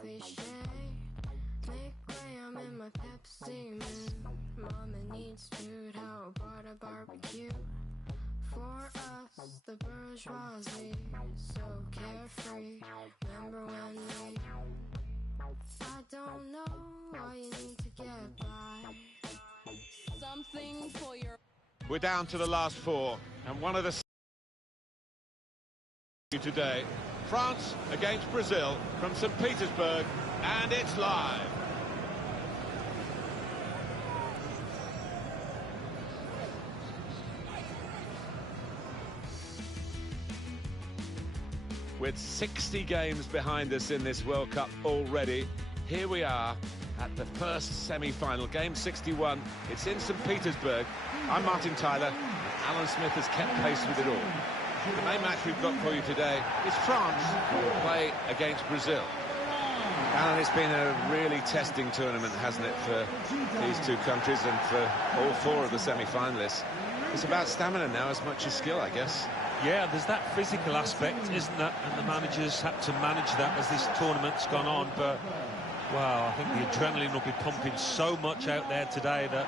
cliche. Make way, I'm in my Pepsi moon. Mama needs food, how about a barbecue? For us, the bourgeoisie, so carefree. Remember when we... I don't know why you need to get by. Something for your... We're down to the last four, and one of the... today, France against Brazil from St. Petersburg, and it's live. With 60 games behind us in this World Cup already, here we are at the first semi-final, game 61. It's in St. Petersburg. I'm Martin Tyler. Alan Smith has kept pace with it all. The main match we've got for you today is France, who will play against Brazil. Alan, it's been a really testing tournament, hasn't it, for these two countries and for all four of the semi-finalists. It's about stamina now as much as skill, I guess. Yeah, there's that physical aspect, isn't there? And the managers had to manage that as this tournament's gone on. But, wow, I think the adrenaline will be pumping so much out there today that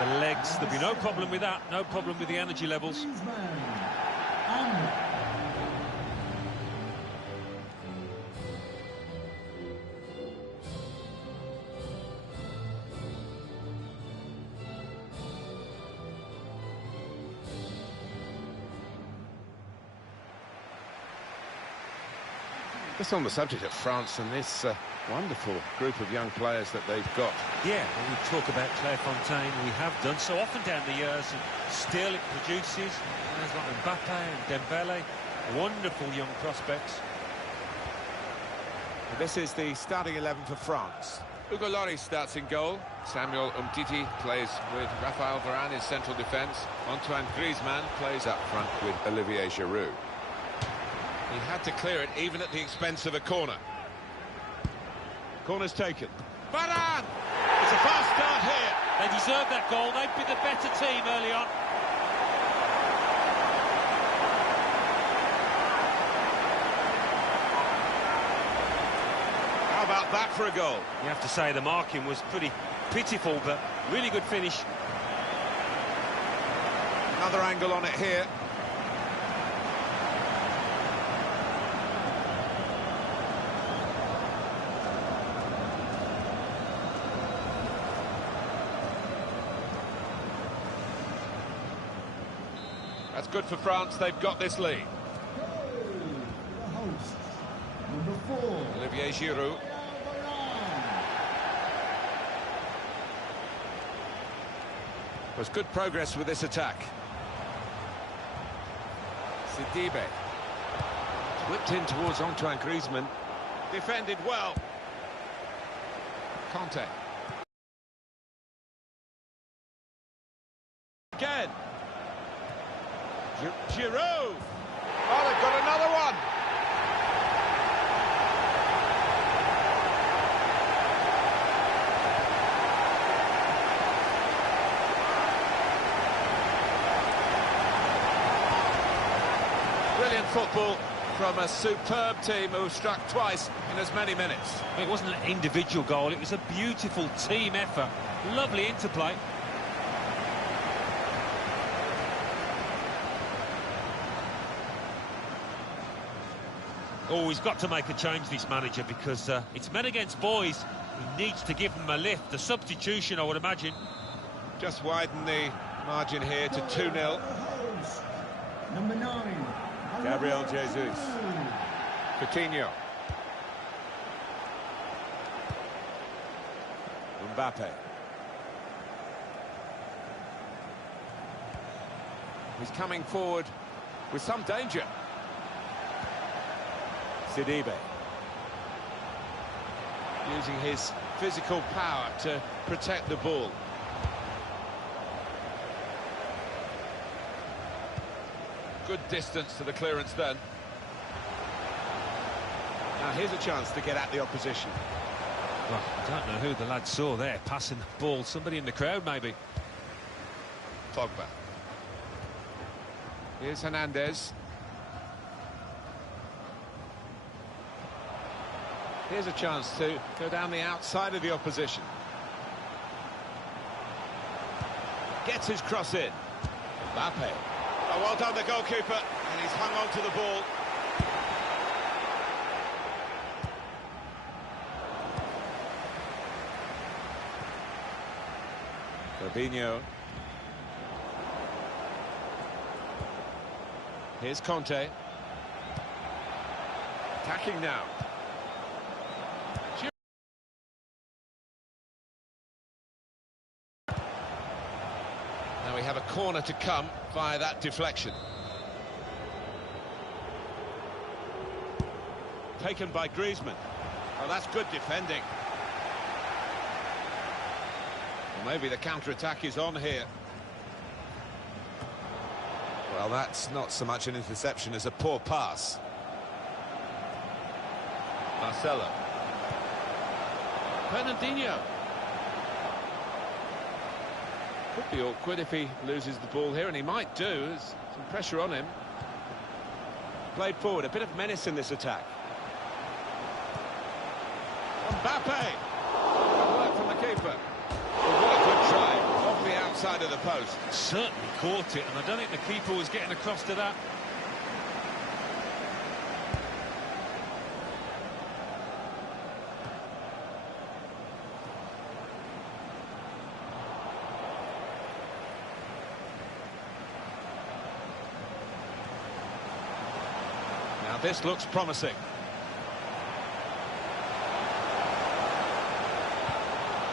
the legs, there'll be no problem with that, no problem with the energy levels. Just on the subject of France and this wonderful group of young players that they've got. Yeah, when we talk about Clairefontaine, we have done so often down the years, and still it produces. There's like Mbappe and Dembele, wonderful young prospects. And this is the starting 11 for France. Hugo Lloris starts in goal. Samuel Umtiti plays with Raphael Varane in central defence. Antoine Griezmann plays up front with Olivier Giroud. He had to clear it, even at the expense of a corner. Corner's taken. Varane! It's a fast start here. They deserve that goal. They'd be the better team early on. How about that for a goal? You have to say the marking was pretty pitiful, but really good finish. Another angle on it here. That's good for France. They've got this lead. The host, number 4. Olivier Giroud. There's good progress with this attack. Sidibe. Whipped in towards Antoine Griezmann. Defended well. Conte. Again. Giroud! Oh, they've got another one! Brilliant football from a superb team who struck twice in as many minutes. It wasn't an individual goal, it was a beautiful team effort. Lovely interplay. Oh, he's got to make a change, this manager, because it's men against boys. He needs to give them a lift. A substitution, I would imagine. Just widen the margin here to 2-0. Number 9. Gabriel Jesus. Coutinho. Mbappe. He's coming forward with some danger. Sidibe. Using his physical power to protect the ball. Good distance to the clearance then. Now here's a chance to get at the opposition. Well, I don't know who the lad saw there, passing the ball. Somebody in the crowd, maybe. Pogba. Here's Hernandez. Here's a chance to go down the outside of the opposition. Gets his cross in. Mbappe. Oh, well done, the goalkeeper, and he's hung on to the ball. Fabinho. Here's Conte. Attacking now. Now we have a corner to come via that deflection. Taken by Griezmann. Oh, that's good defending. Well, maybe the counter-attack is on here. Well, that's not so much an interception as a poor pass. Marcelo. Fernandinho. Could be awkward if he loses the ball here, and he might do. There's some pressure on him. Played forward, a bit of menace in this attack. Mbappe! Good work from the keeper. Well, what a good try, off the outside of the post. Certainly caught it, and I don't think the keeper was getting across to that. Now this looks promising.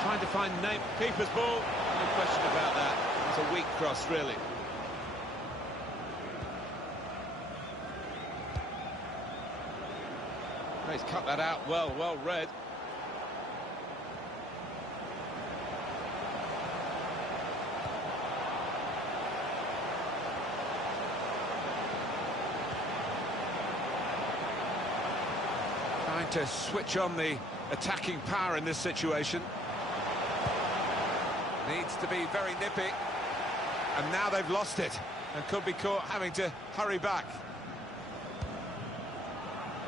Trying to find name keeper's ball. No question about that. It's a weak cross, really. He's cut that out well read. Trying to switch on the attacking power in this situation. Needs to be very nippy, and now they've lost it and could be caught having to hurry back.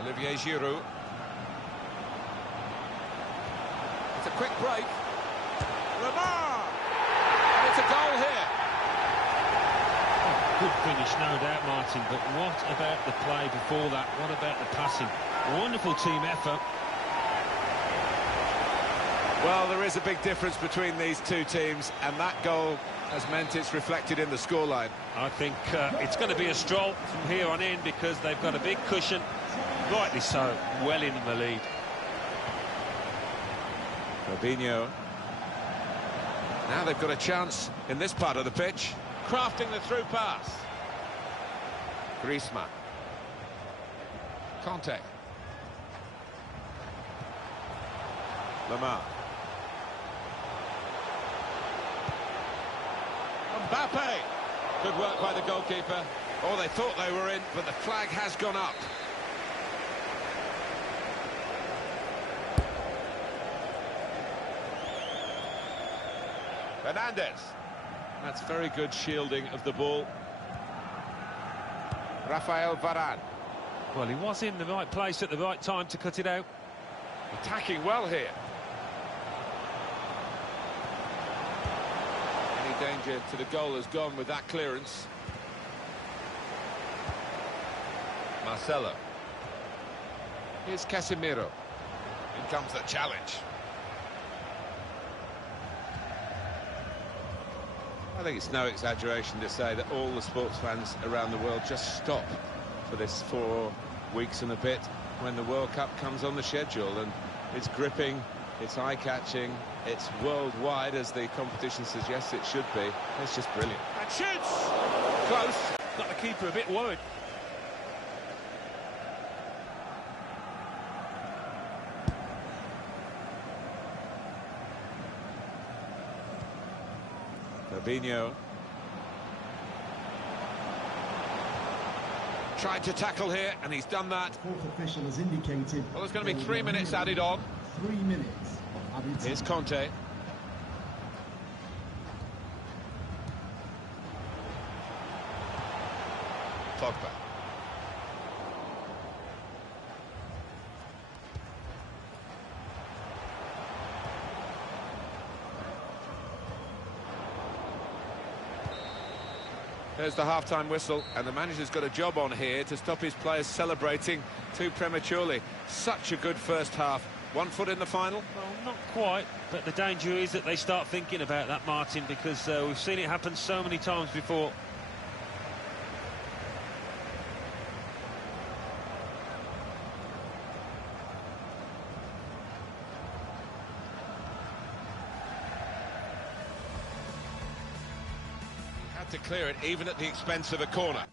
Olivier Giroud. It's a quick break. Lamar! And it's a goal here. Oh, good finish, no doubt, Martin, but what about the play before that? What about the passing? Wonderful team effort. Well, there is a big difference between these two teams, and that goal has meant it's reflected in the scoreline. I think it's going to be a stroll from here on in because they've got a big cushion, rightly so, well in the lead. Fabinho. Now they've got a chance in this part of the pitch, crafting the through pass. Griezmann. Conte. Lamar. Mbappe! Good work by the goalkeeper. Oh, they thought they were in, but the flag has gone up. Fernandez. That's very good shielding of the ball. Rafael Varane. Well, he was in the right place at the right time to cut it out. Attacking well here. Danger to the goal has gone with that clearance. Marcelo. Here's Casemiro. In comes the challenge. I think it's no exaggeration to say that all the sports fans around the world just stop for this 4 weeks and a bit when the World Cup comes on the schedule, and it's gripping, it's eye-catching, it's worldwide, as the competition suggests it should be. It's just brilliant. And shoots! Close. Got the keeper a bit worried. Fabinho. Tried to tackle here, and he's done that. Fourth official has indicated. Well, there's going to be 3 minutes added on. 3 minutes added. Here's Conte. Pogba. There's the half-time whistle, and the manager's got a job on here to stop his players celebrating too prematurely. Such a good first half. 1 foot in the final? Well, not quite, but the danger is that they start thinking about that, Martin, because we've seen it happen so many times before. Had to clear it, even at the expense of a corner.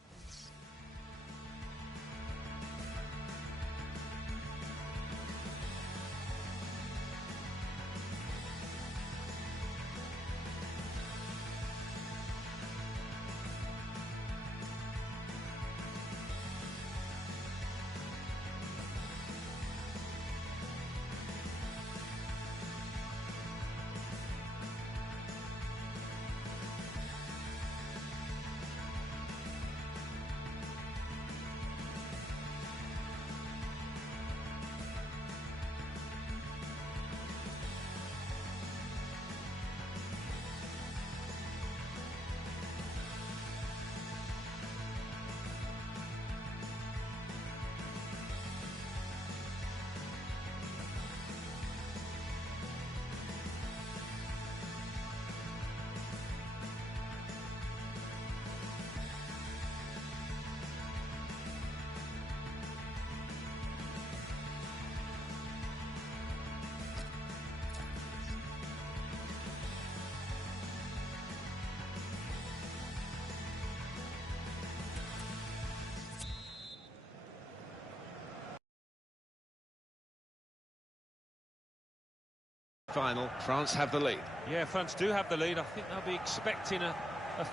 Final, France have the lead. Yeah, France do have the lead. I think they'll be expecting a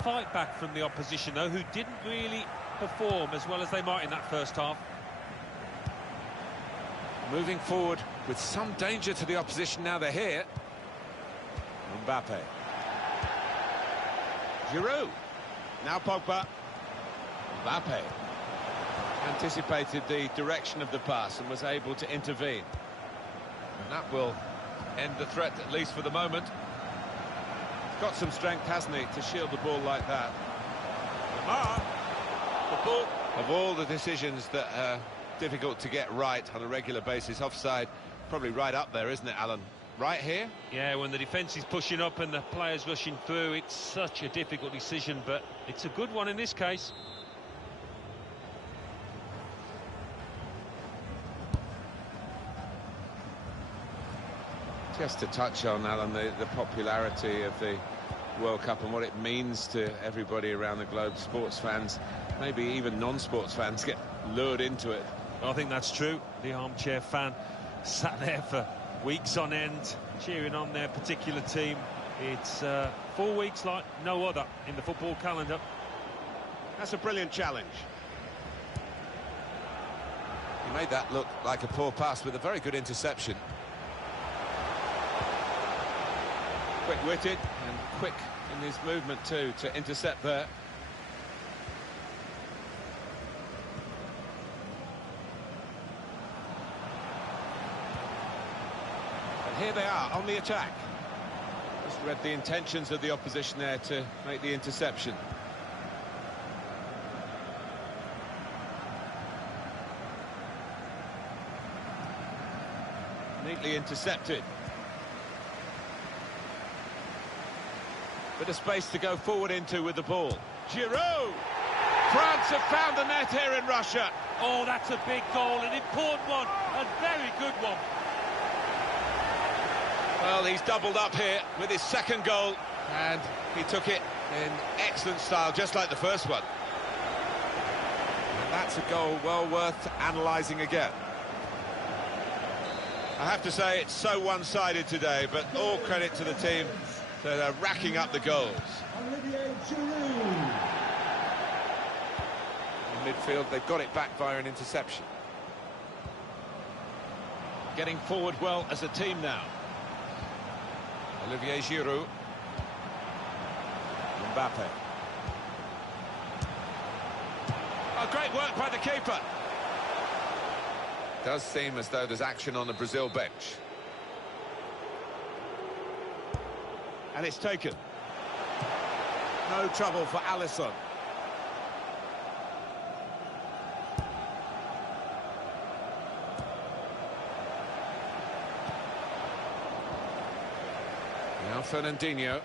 fight back from the opposition, though, who didn't really perform as well as they might in that first half. Moving forward with some danger to the opposition now they're here. Mbappe. Giroud. Now Pogba. Mbappe. Anticipated the direction of the pass and was able to intervene. And that will end the threat, at least for the moment. He's got some strength, hasn't he, to shield the ball like that. The ball. Of all the decisions that are difficult to get right on a regular basis, offside probably right up there, isn't it, Alan? Right here? Yeah, when the defence is pushing up and the players rushing through, it's such a difficult decision, but it's a good one in this case. Just to touch on, Alan, the popularity of the World Cup and what it means to everybody around the globe. Sports fans, maybe even non-sports fans, get lured into it. I think that's true. The armchair fan sat there for weeks on end, cheering on their particular team. It's 4 weeks like no other in the football calendar. That's a brilliant challenge. He made that look like a poor pass with a very good interception. Quick-witted and quick in his movement too to intercept there. And here they are on the attack. Just read the intentions of the opposition there to make the interception. Neatly intercepted. Bit of space to go forward into with the ball. Giroud! France have found the net here in Russia. Oh, that's a big goal, an important one, a very good one. Well, he's doubled up here with his second goal, and he took it in excellent style, just like the first one. And that's a goal well worth analysing again. I have to say, it's so one-sided today, but all credit to the team that are racking up the goals. In midfield, they've got it back via an interception. Getting forward well as a team now. Olivier Giroud. Mbappe. Oh, great work by the keeper. Does seem as though there's action on the Brazil bench. And it's taken. No trouble for Alisson. Now Fernandinho.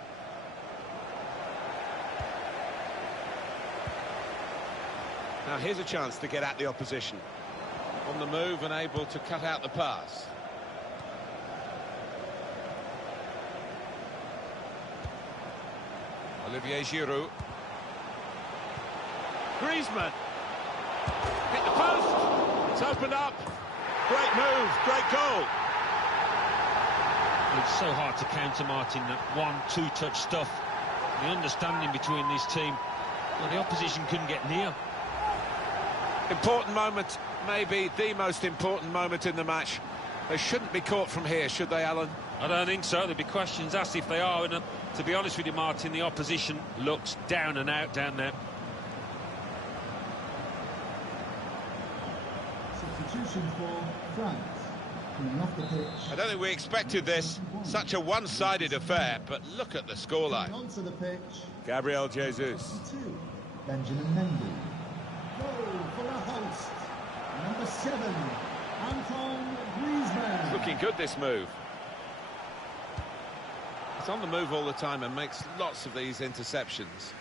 Now here's a chance to get at the opposition. On the move and able to cut out the pass. Olivier Giroud. Griezmann. Hit the post. It's opened up. Great move, great goal. It's so hard to counter, Martin, that 1-2 touch stuff. The understanding between this team. Well, the opposition couldn't get near. Important moment, maybe the most important moment in the match. They shouldn't be caught from here, should they, Alan? I don't think so. There'll be questions asked if they are. And to be honest with you, Martin, the opposition looks down and out down there. Substitution for France. Coming off the pitch. I don't think we expected this. Such a one-sided affair, but look at the scoreline. Onto the pitch. Gabriel Jesus. 52. Benjamin Mendy. Goal for the host. Number 7. Antoine Griezmann. Looking good, this move. He's on the move all the time and makes lots of these interceptions.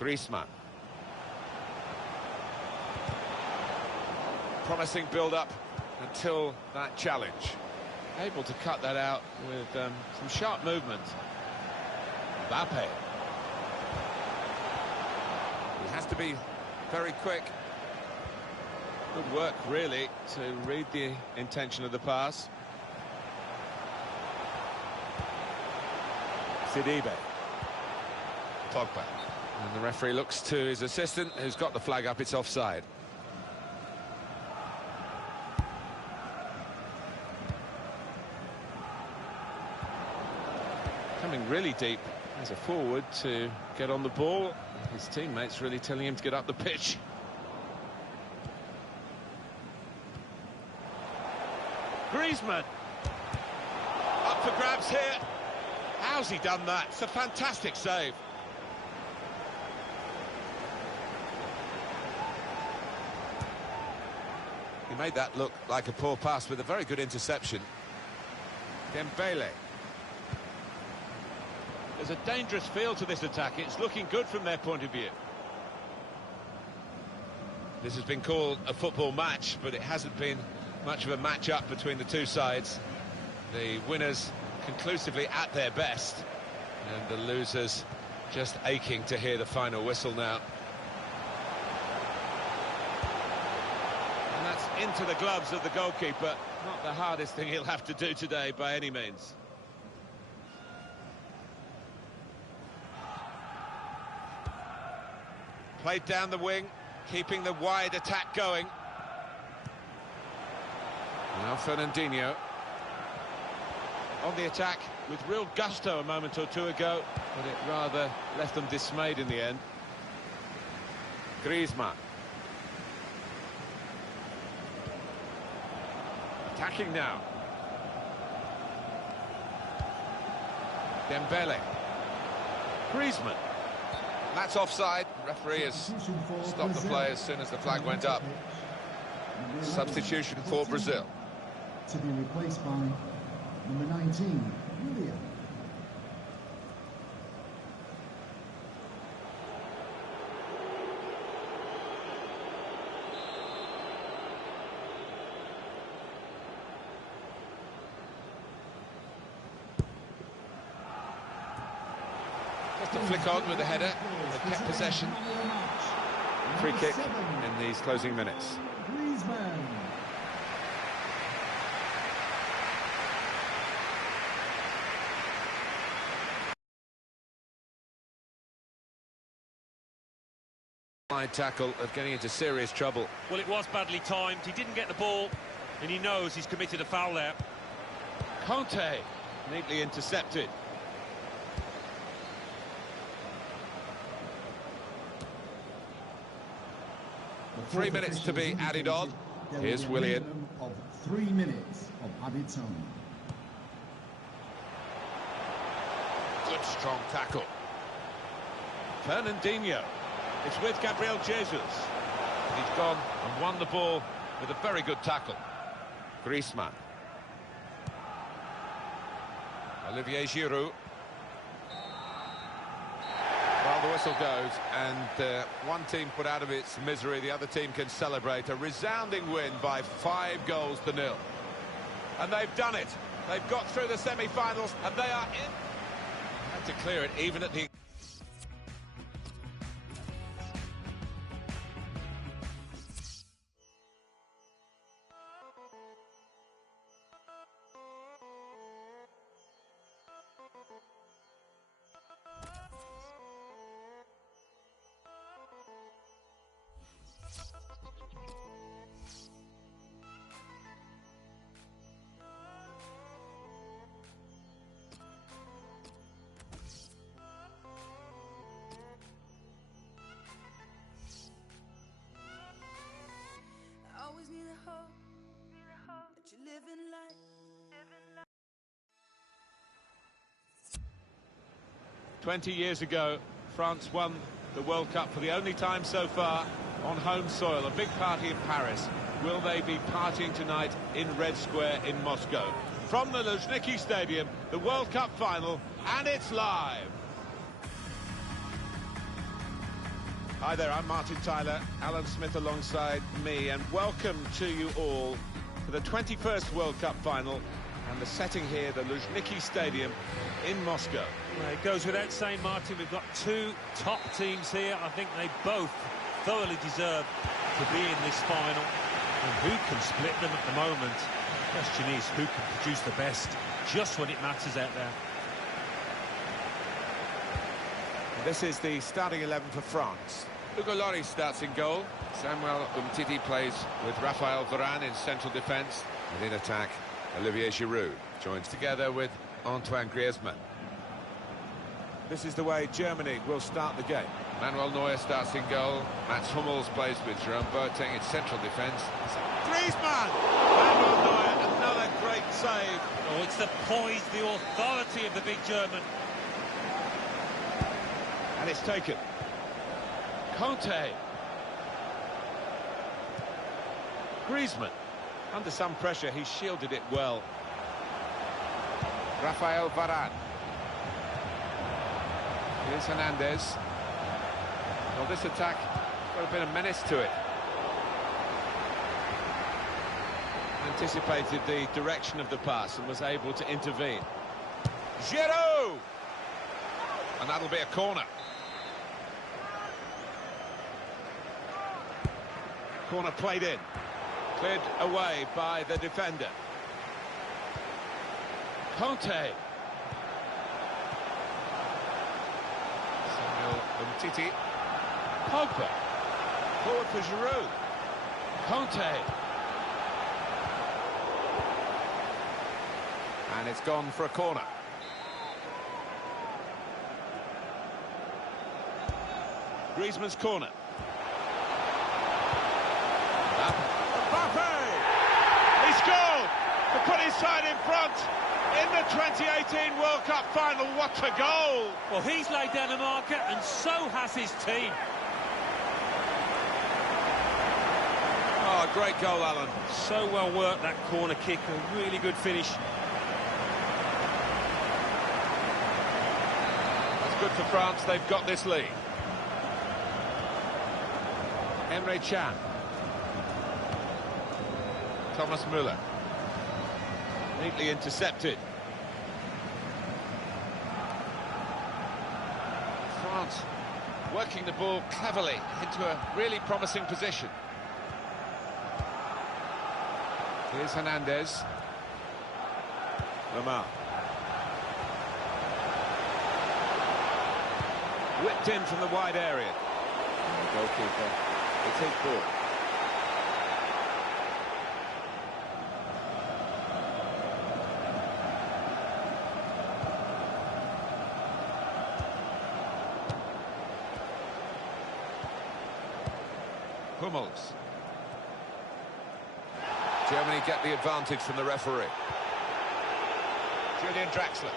Griezmann. Promising build-up until that challenge. Able to cut that out with some sharp movement. Mbappe. He has to be very quick. Good work, really, to read the intention of the pass. Sidibe. Pogba. And the referee looks to his assistant, who's got the flag up. It's offside. Coming really deep as a forward to get on the ball. His teammates really telling him to get up the pitch. Griezmann. Up for grabs here. How's he done that? It's a fantastic save. He made that look like a poor pass with a very good interception. Dembele. There's a dangerous feel to this attack. It's looking good from their point of view. This has been called a football match, but it hasn't been much of a match-up between the two sides. The winners conclusively at their best, and the losers just aching to hear the final whistle now. And that's into the gloves of the goalkeeper. Not the hardest thing he'll have to do today by any means. Played down the wing, keeping the wide attack going. Now Fernandinho on the attack with real gusto a moment or two ago, but it rather left them dismayed in the end. Griezmann. Attacking now. Dembele. Griezmann. That's offside. Referee has stopped the play as soon as the flag went up. Substitution for Brazil. To be replaced by number 19, William. Just a flick on with the header. They kept possession. Free kick in these closing minutes. Griezmann. Tackle of getting into serious trouble. Well, it was badly timed. He didn't get the ball, and he knows he's committed a foul there. Conte, neatly intercepted. The 3 minutes to be added on. Here's Willian. Of 3 minutes of added time. Good strong tackle. Fernandinho. It's with Gabriel Jesus. He's gone and won the ball with a very good tackle. Griezmann. Olivier Giroud. Well, the whistle goes, and one team put out of its misery, the other team can celebrate. A resounding win by 5-0. And they've done it. They've got through the semi-finals, and they are in. Had to clear it even at the... Always need a hope that you live in life. 20 years ago, France won the World Cup for the only time so far on home soil. A big party in Paris. Will they be partying tonight in Red Square in Moscow? From the Luzhniki Stadium, the World Cup final, and it's live. Hi there, I'm Martin Tyler, Alan Smith alongside me, and welcome to you all to the 21st World Cup final, and the setting here, the Luzhniki Stadium in Moscow. Well, it goes without saying, Martin, we've got two top teams here. I think they both thoroughly deserve to be in this final. And who can split them at the moment? The question is, who can produce the best just when it matters out there? This is the starting 11 for France. Hugo Lloris starts in goal. Samuel Umtiti plays with Raphael Varane in central defence. And in attack, Olivier Giroud joins together with Antoine Griezmann. This is the way Germany will start the game. Manuel Neuer starts in goal. Mats Hummels plays with Jerome Boateng in central defence. Griezmann! Manuel Neuer, another great save. Oh, it's the poise, the authority of the big German. And it's taken. Conte. Griezmann. Under some pressure, he shielded it well. Raphael Varane. Here's Hernandez. Well, this attack got a bit of menace to it. Anticipated the direction of the pass and was able to intervene. Giroud! And that'll be a corner. Corner played in. Cleared away by the defender. Conte. Samuel Umtiti. Pogba. Forward for Giroud. Conte. And it's gone for a corner. Griezmann's corner. Mbappe! He scored to put his side in front in the 2018 World Cup final. What a goal! Well, he's laid down a marker, and so has his team. Oh, great goal, Alan. So well worked, that corner kick. A really good finish. That's good for France. They've got this lead. Emre Can. Thomas Müller. Neatly intercepted. France working the ball cleverly into a really promising position. Here's Hernandez. Lamar. Whipped in from the wide area. Goalkeeper. It's his ball. Hummels. Germany get the advantage from the referee. Julian Draxler.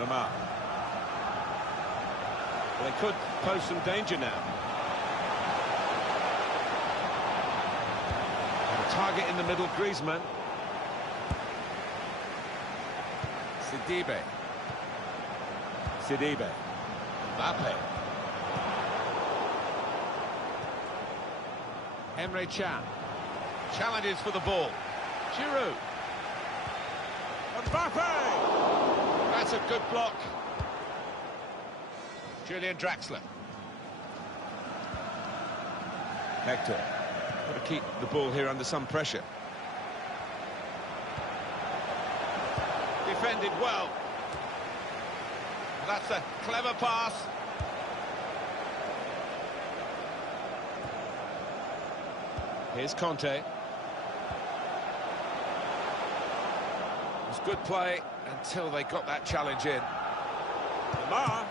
Lamar. They could pose some danger now. And a target in the middle, Griezmann. Sidibe. Mbappe. Emre Can. Challenges for the ball. Giroud. Mbappe! That's a good block. Julian Draxler. Hector. Got to keep the ball here under some pressure. Defended well. That's a clever pass. Here's Conte. It was good play until they got that challenge in. Lamar.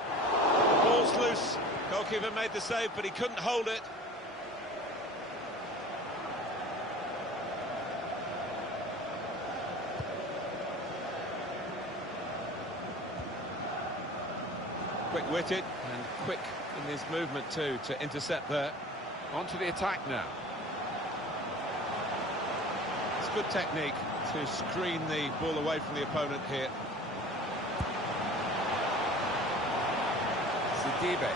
The ball's loose. Goalkeeper made the save, but he couldn't hold it. Quick-witted and quick in his movement too to intercept there. Onto the attack now. It's good technique to screen the ball away from the opponent here. Sidibe.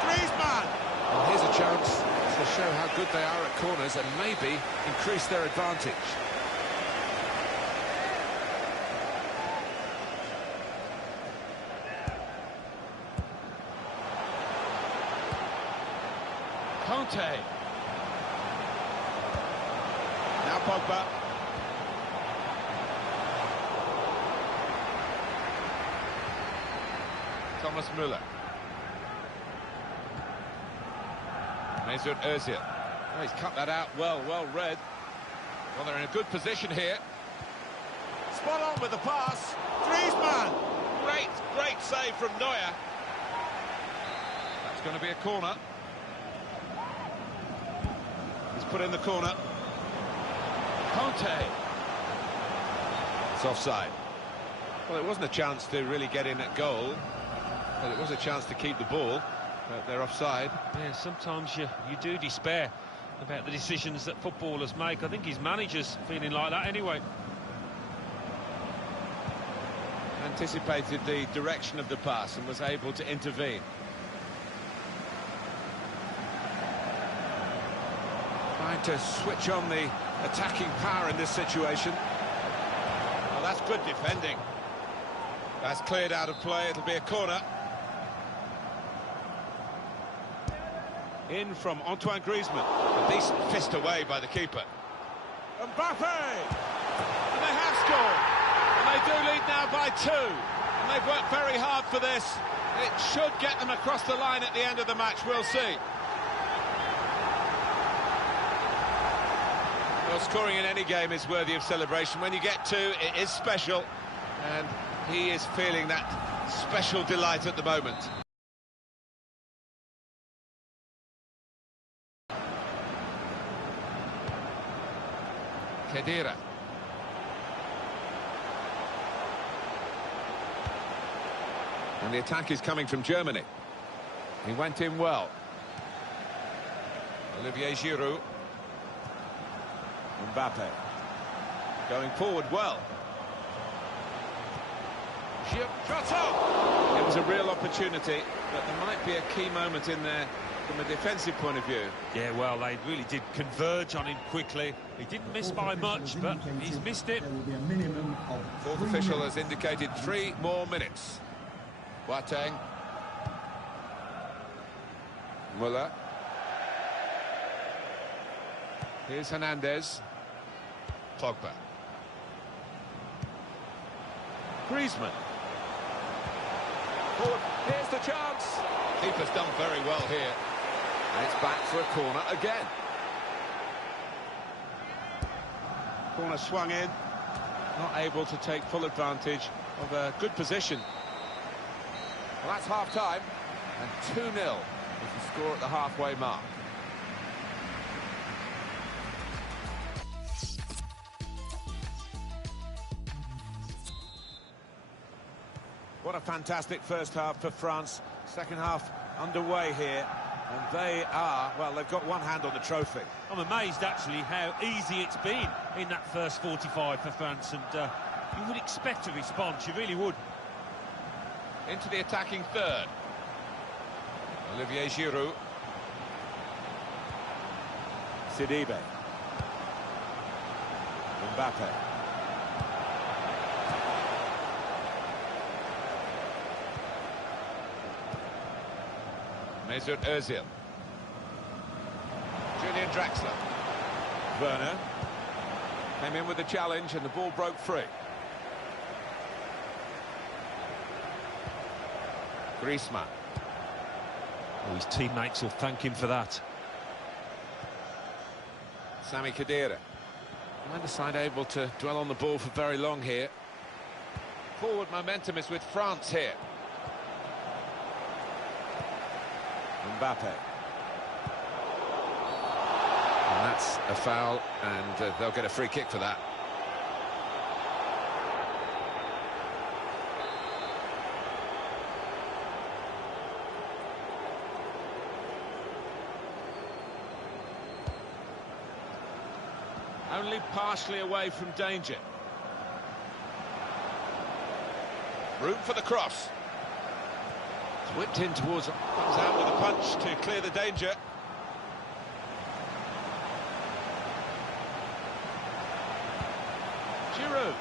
Griezmann! Well, here's a chance to show how good they are at corners and maybe increase their advantage. Conte. Now Pogba. Thomas Müller. Mesut Özil. Oh, he's cut that out well read. Well, they're in a good position here. Spot on with the pass. Griezmann. Great save from Neuer. That's going to be a corner. He's put in the corner. Conte. It's offside. Well, it wasn't a chance to really get in at goal, but it was a chance to keep the ball. But they're offside. Yeah, sometimes you do despair about the decisions that footballers make. I think his manager's feeling like that anyway. Anticipated the direction of the pass and was able to intervene. Trying to switch on the attacking power in this situation. Well, that's good defending. That's cleared out of play. It'll be a corner. In from Antoine Griezmann. A decent fist away by the keeper. Mbappe! And they have scored. And they do lead now by 2. And they've worked very hard for this. It should get them across the line at the end of the match. We'll see. Well, scoring in any game is worthy of celebration. When you get 2, it is special. And he is feeling that special delight at the moment. Khedira. And the attack is coming from Germany. He went in well. Olivier Giroud. Mbappe. Going forward well. Shot on! It was a real opportunity, but there might be a key moment in there from a defensive point of view. Yeah, well, they really did converge on him quickly. He didn't miss by much, but he's missed it. There will be a minimum of Fourth 3 official minutes. has indicated 3 more minutes. Boateng. Müller. Here's Hernandez. Pogba. Griezmann. Forward. Here's the chance. Keeper's done very well here. And it's back for a corner again. Corner swung in. Not able to take full advantage of a good position. Well, that's half-time. And 2-0 is the score at the halfway mark. What a fantastic first half for France. Second half underway here. And they are, well, they've got one hand on the trophy. I'm amazed, actually, how easy it's been in that first 45 for France. And you would expect a response, you really would. Into the attacking third. Olivier Giroud. Sidibe. Mbappe. Mesut Ozil. Julian Draxler. Werner. Came in with the challenge and the ball broke free. Griezmann. Oh, his teammates will thank him for that. Sami Khedira. Neither side able to dwell on the ball for very long here. Forward momentum is with France here. Mbappe. And that's a foul, and they'll get a free kick for that. Only partially away from danger. Room for the cross. It's whipped in towards him. Comes out with a punch to clear the danger. Giroud.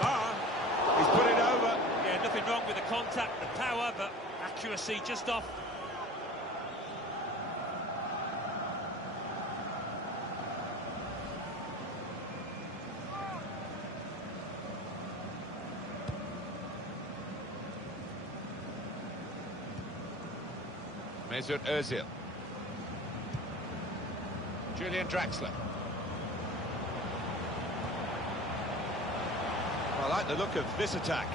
Lamar. He's put it over. Yeah, nothing wrong with the contact, the power, but accuracy just off. Mesut Ozil. Julian Draxler. I like the look of this attack.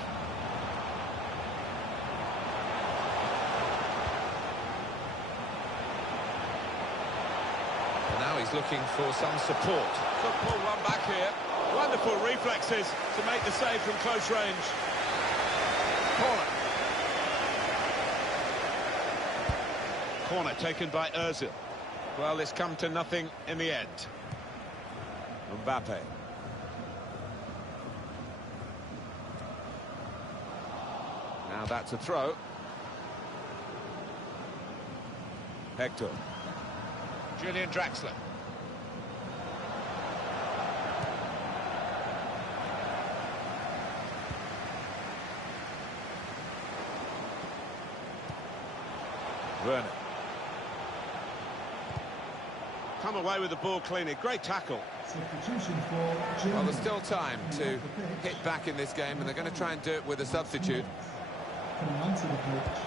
And now he's looking for some support. Could pull one back here. Wonderful reflexes to make the save from close range. Corner. Corner taken by Ozil. Well, it's come to nothing in the end. Mbappe. Now that's a throw. Hector. Julian Draxler. Werner. Come away with the ball cleanly. Great tackle. Substitution for Germany. Well, there's still time to hit back in this game, and they're going to try and do it with a substitute. Coming onto the pitch,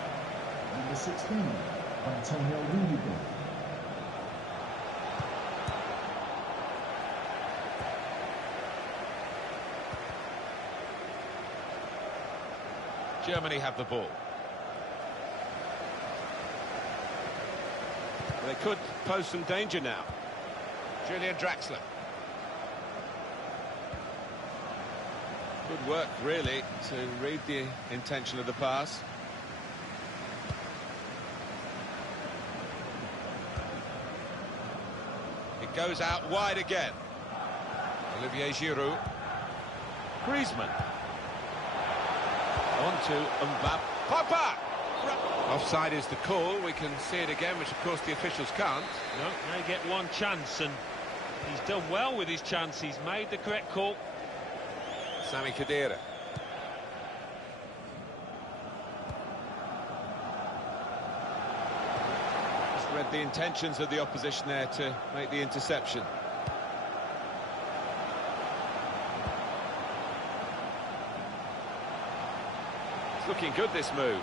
number 16, Antonio Rudiger. Germany have the ball. They could pose some danger now. Julian Draxler. Good work, really, to read the intention of the pass. It goes out wide again. Olivier Giroud. Griezmann. On to Mbappe. Pogba! Offside is the call. We can see it again, which of course the officials can't. No, they get one chance, and he's done well with his chance. He's made the correct call. Sami Khedira. Just read the intentions of the opposition there to make the interception. It's looking good, this move.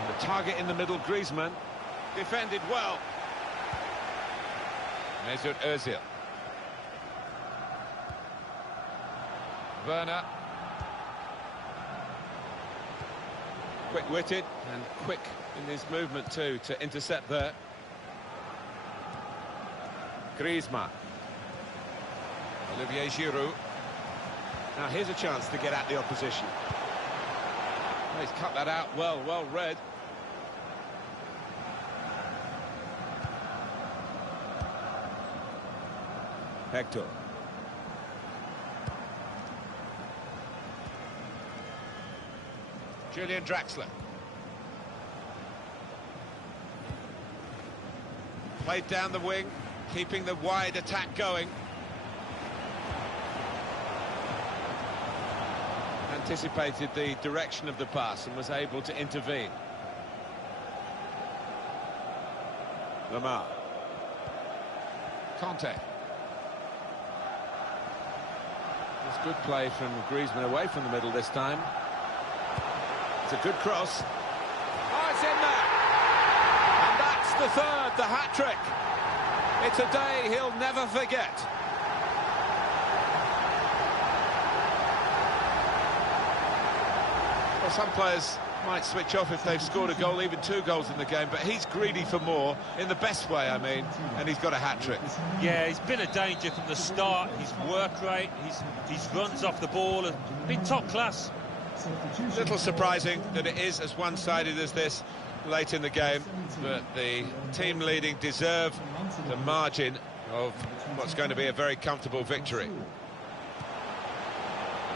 And the target in the middle, Griezmann, defended well. Mesut Ozil. Werner. Quick-witted and quick in his movement too to intercept there. Griezmann. Olivier Giroud. Now here's a chance to get at the opposition. He's cut that out well read. Hector. Julian Draxler. Played down the wing, keeping the wide attack going. Anticipated the direction of the pass and was able to intervene. Lamar. Conte. It's good play from Griezmann away from the middle this time. It's a good cross. Oh, it's in there! And that's the third, the hat-trick. It's a day he'll never forget. Well, some players might switch off if they've scored a goal, even 2 goals in the game, but he's greedy for more, in the best way, I mean, and he's got a hat-trick. Yeah, he's been a danger from the start. His work rate, his runs off the ball have been top class. Little surprising that it is as one-sided as this late in the game, but the team leading deserve the margin of what's going to be a very comfortable victory.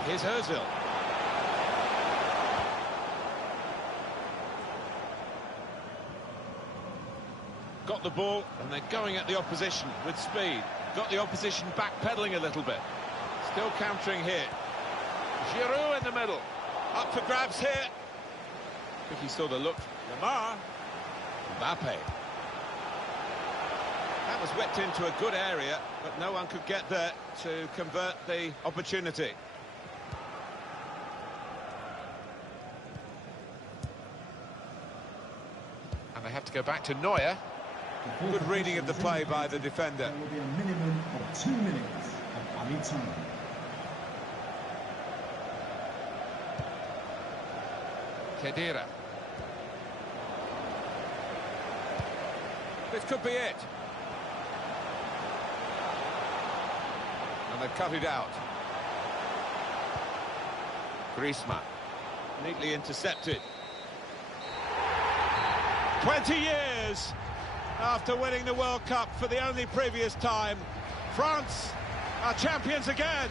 Here's Ozil. Got the ball, and they're going at the opposition with speed. Got the opposition backpedaling a little bit. Still countering here. Giroud in the middle. Up for grabs here. I think he saw the look. Lamar. Mbappe. That was whipped into a good area, but no one could get there to convert the opportunity. And they have to go back to Neuer. Good reading of the play by the defender. There will be a minimum of 2 minutes of added time. Khedira. This could be it. And they've cut it out. Griezmann. Neatly intercepted. 20 years after winning the World Cup for the only previous time, France are champions again.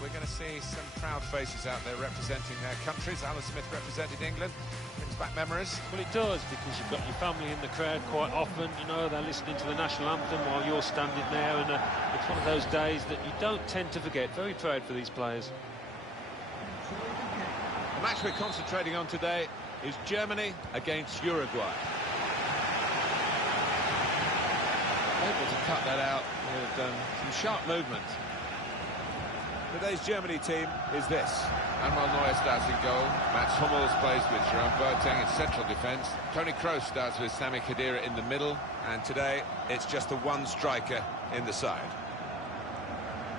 We're going to see some proud faces out there representing their countries. Alan Smith represented England. Brings back memories. Well, it does, because you've got your family in the crowd quite often. You know, they're listening to the national anthem while you're standing there, and it's one of those days that you don't tend to forget. Very proud for these players. The match we're concentrating on today is Germany against Uruguay. Able to cut that out with some sharp movement. Today's Germany team is this. Manuel Neuer starts in goal. Mats Hummels plays with Jerome Boateng in central defence. Toni Kroos starts with Sami Khedira in the middle. And today, it's just the one striker in the side.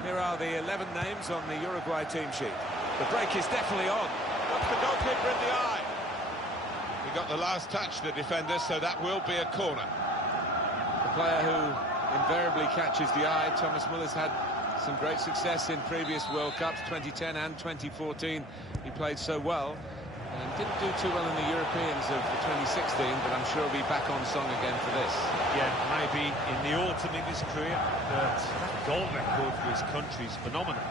Here are the 11 names on the Uruguay team sheet. The break is definitely on. Looks the goalkeeper in the eye. He got the last touch, the defender, so that will be a corner. The player who invariably catches the eye, Thomas Muller's had some great success in previous World Cups, 2010 and 2014. He played so well and didn't do too well in the Europeans of 2016, but I'm sure he'll be back on song again for this. Yeah, maybe in the autumn in his career, but that goal record for his country is phenomenal.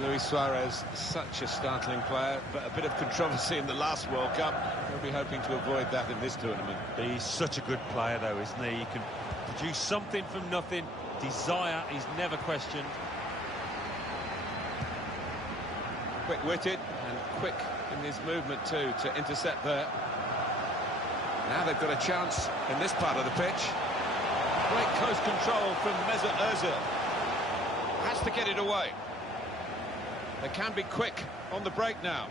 Luis Suarez, such a startling player, but a bit of controversy in the last World Cup. He'll be hoping to avoid that in this tournament. He's such a good player, though, isn't he? He can produce something from nothing. Desire is never questioned. Quick-witted and quick in his movement too to intercept there. Now they've got a chance in this part of the pitch. Great close control from Mesut Ozil. Has to get it away. They can be quick on the break now.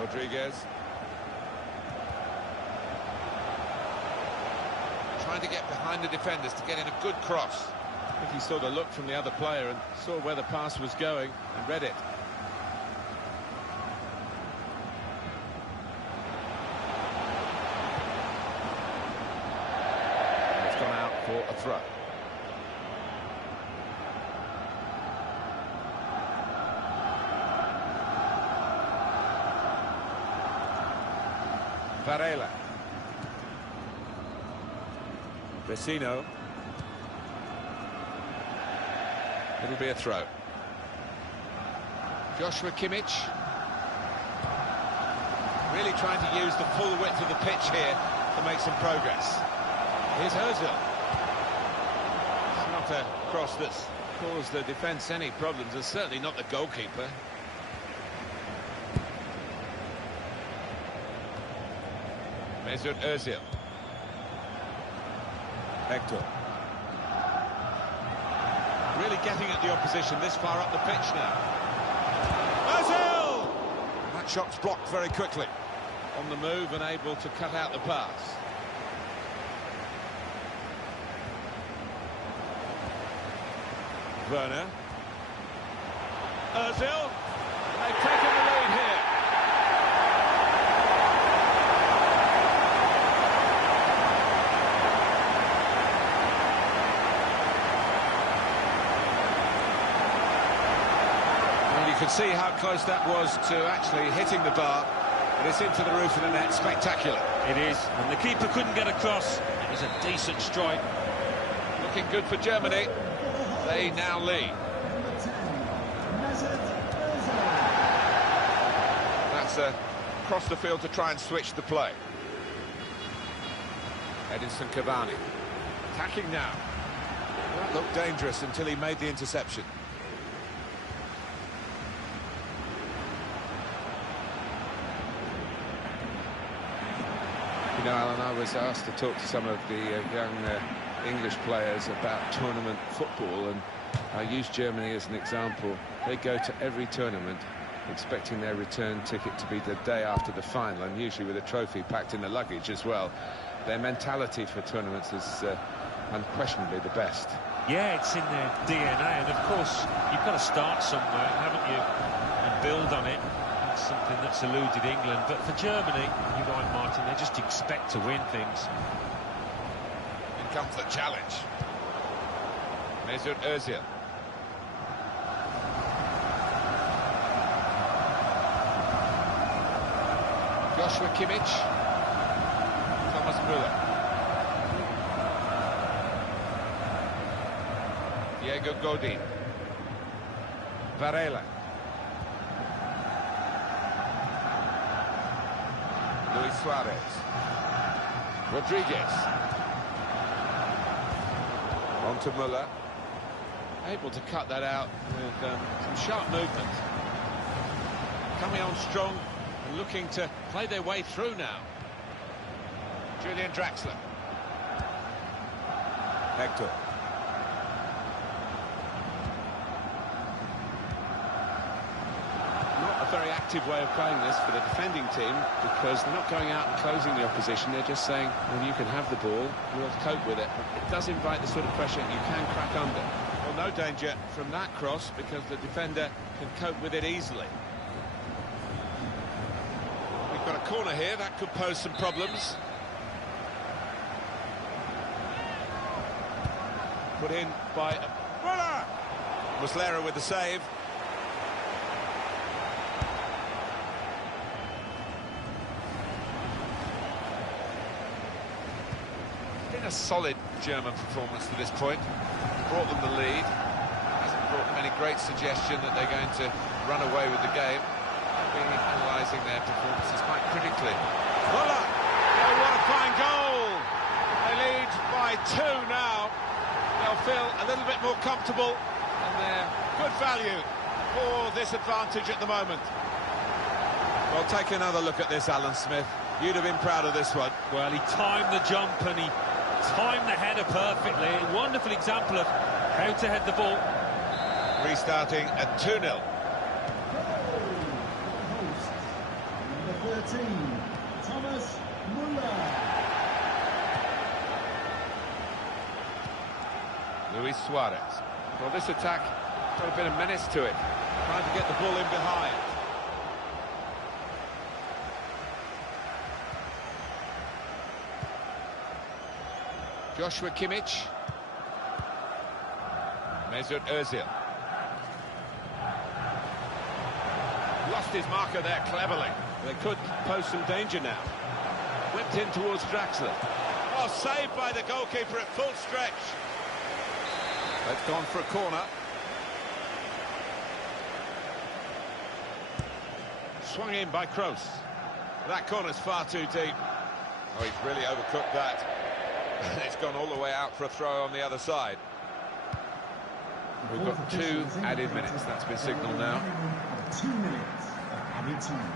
Rodriguez. Trying to get behind the defenders to get in a good cross. I think he saw the look from the other player and saw where the pass was going and read it. And it's gone out for a throw. Varela. Vecino. It'll be a throw. Joshua Kimmich. Really trying to use the full width of the pitch here to make some progress. Here's Ozil. It's not a cross that's caused the defence any problems, and certainly not the goalkeeper. Mesut Ozil. Hector. Really getting at the opposition this far up the pitch now. Ozil! That shot's blocked very quickly. On the move and able to cut out the pass. Werner. Ozil. They've taken the lead here. You can see how close that was to actually hitting the bar, but it's into the roof of the net. Spectacular. It is, and the keeper couldn't get across. It was a decent strike. Looking good for Germany. They now lead. That's across the field to try and switch the play. Edinson Cavani. Attacking now. That looked dangerous until he made the interception. You know, Alan, I was asked to talk to some of the young English players about tournament football, and I use Germany as an example. They go to every tournament expecting their return ticket to be the day after the final, and usually with a trophy packed in the luggage as well. Their mentality for tournaments is unquestionably the best. Yeah, it's in their DNA, and of course you've got to start somewhere, haven't you, and build on it. That's something that's eluded England, but for Germany, you're right, Martin, they just expect to win things. In comes the challenge. Mesut Ozil. Joshua Kimmich. Thomas Müller. Diego Godin. Varela. Luis Suarez. Rodriguez. On to Müller. Able to cut that out with some sharp movement. Coming on strong and looking to play their way through now. Julian Draxler. Hector. Not a very active way of playing this for the defending team, because they're not going out and closing the opposition. They're just saying, well, you can have the ball, we'll cope with it. It does invite the sort of pressure you can crack under. On no danger from that cross because the defender can cope with it easily. We've got a corner here, that could pose some problems. Put in by Muller! Muslera with the save. Been a solid German performance to this point. Brought them the lead. Hasn't brought them any great suggestion that they're going to run away with the game. Been analysing their performances quite critically. Muller! Oh, what a fine goal! They lead by 2 now. They'll feel a little bit more comfortable, and they're good value for this advantage at the moment. Well, take another look at this, Alan Smith. You'd have been proud of this one. Well, he timed the jump and he timed the header perfectly. A wonderful example of how to head the ball. Restarting at 2-0. Number 13, Thomas Muller. Luis Suarez. Well, this attack got a bit of menace to it. Trying to get the ball in behind. Joshua Kimmich. Mesut Ozil. Lost his marker there cleverly. They could pose some danger now. Whipped in towards Draxler. Oh, saved by the goalkeeper at full stretch. They've gone for a corner. Swung in by Kroos. That corner's far too deep. Oh, he's really overcooked that. It's gone all the way out for a throw on the other side. We've got 2 added minutes. That's been signalled now. 2 minutes of added time.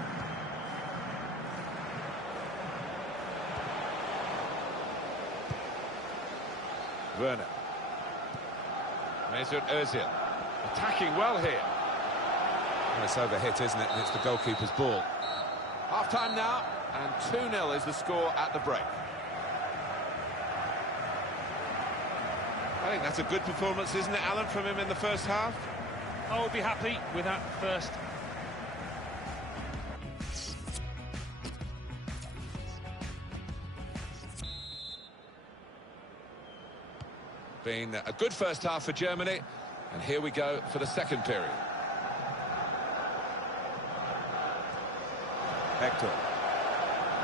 Werner. Mesut Ozil. Attacking well here. Well, it's overhit, isn't it? And it's the goalkeeper's ball. Half-time now, and 2-0 is the score at the break. I think that's a good performance, isn't it, Alan, from him in the first half? I would be happy with that first. Been a good first half for Germany, and here we go for the second period. Hector.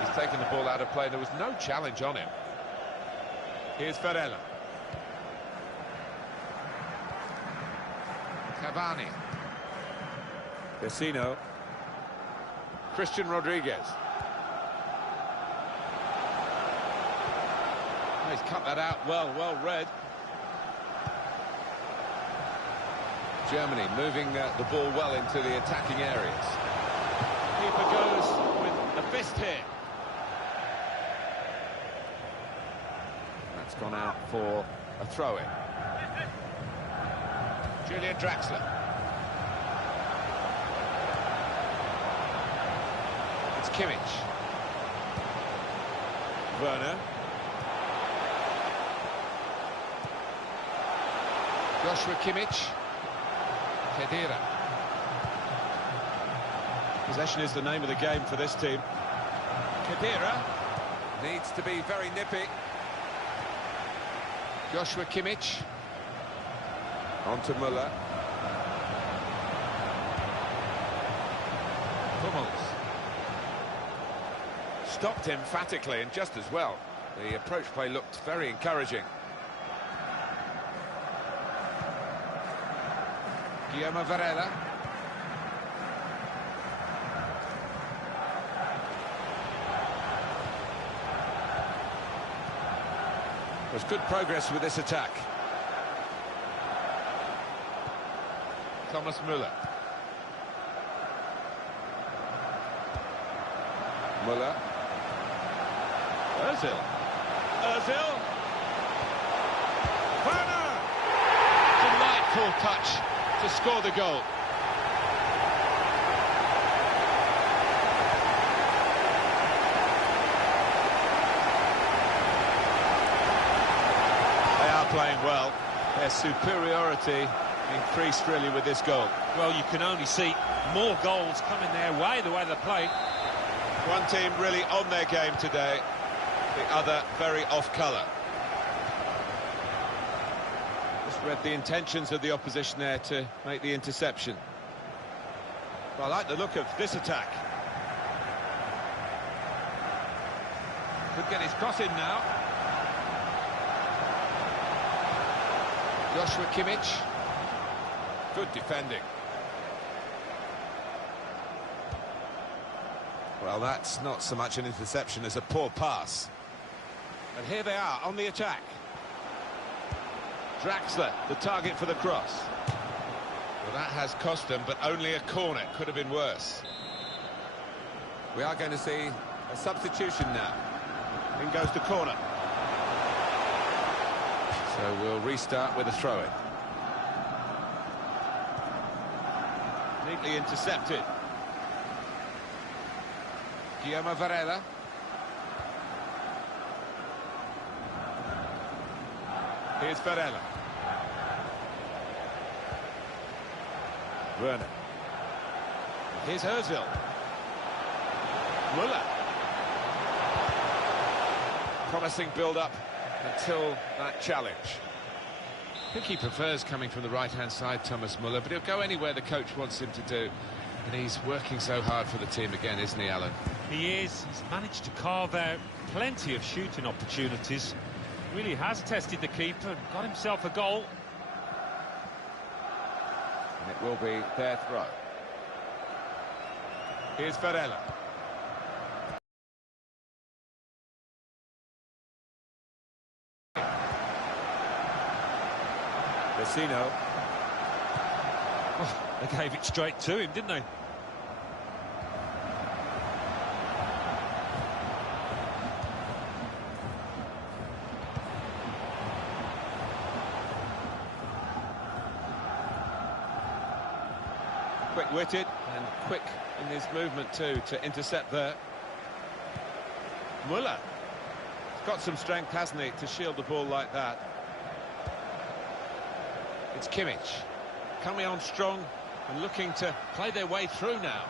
He's taken the ball out of play. There was no challenge on him. Here's Varela. Cavani. Vecino. Christian Rodriguez. Oh, he's cut that out well read. Germany moving the ball well into the attacking areas. Keeper goes with a fist here. That's gone out for a throw-in. Julian Draxler. It's Kimmich. Werner. Joshua Kimmich. Kedira. Possession is the name of the game for this team. Kedira needs to be very nippy. Joshua Kimmich. On to Muller. Hummels. Stopped emphatically and just as well. The approach play looked very encouraging. Guillermo Varela. There's good progress with this attack. Thomas Muller. Muller. Ozil. Ozil. Werner! Delightful touch to score the goal. They are playing well. Their superiority increased really with this goal. Well, you can only see more goals coming their way, the way they're playing. One team really on their game today, the other very off-colour. Just read the intentions of the opposition there to make the interception. Well, I like the look of this attack. Could get his cross in now. Joshua Kimmich. Good defending. Well, that's not so much an interception as a poor pass. And here they are on the attack. Draxler, the target for the cross. Well, that has cost them, but only a corner. Could have been worse. We are going to see a substitution now. In goes the corner. So we'll restart with a throw-in. Neatly intercepted. Guillermo Varela. Here's Varela. Werner. Here's Ozil. Muller. Promising build-up until that challenge. I think he prefers coming from the right-hand side, Thomas Muller, but he'll go anywhere the coach wants him to do. And he's working so hard for the team again, isn't he, Alan? He is. He's managed to carve out plenty of shooting opportunities. Really has tested the keeper and got himself a goal. And it will be their throw. Here's Varela. Vecino. Oh, they gave it straight to him, didn't they? Quick-witted and quick in his movement too to intercept there. Muller. He's got some strength, hasn't he, to shield the ball like that. It's Kimmich. Coming on strong and looking to play their way through now.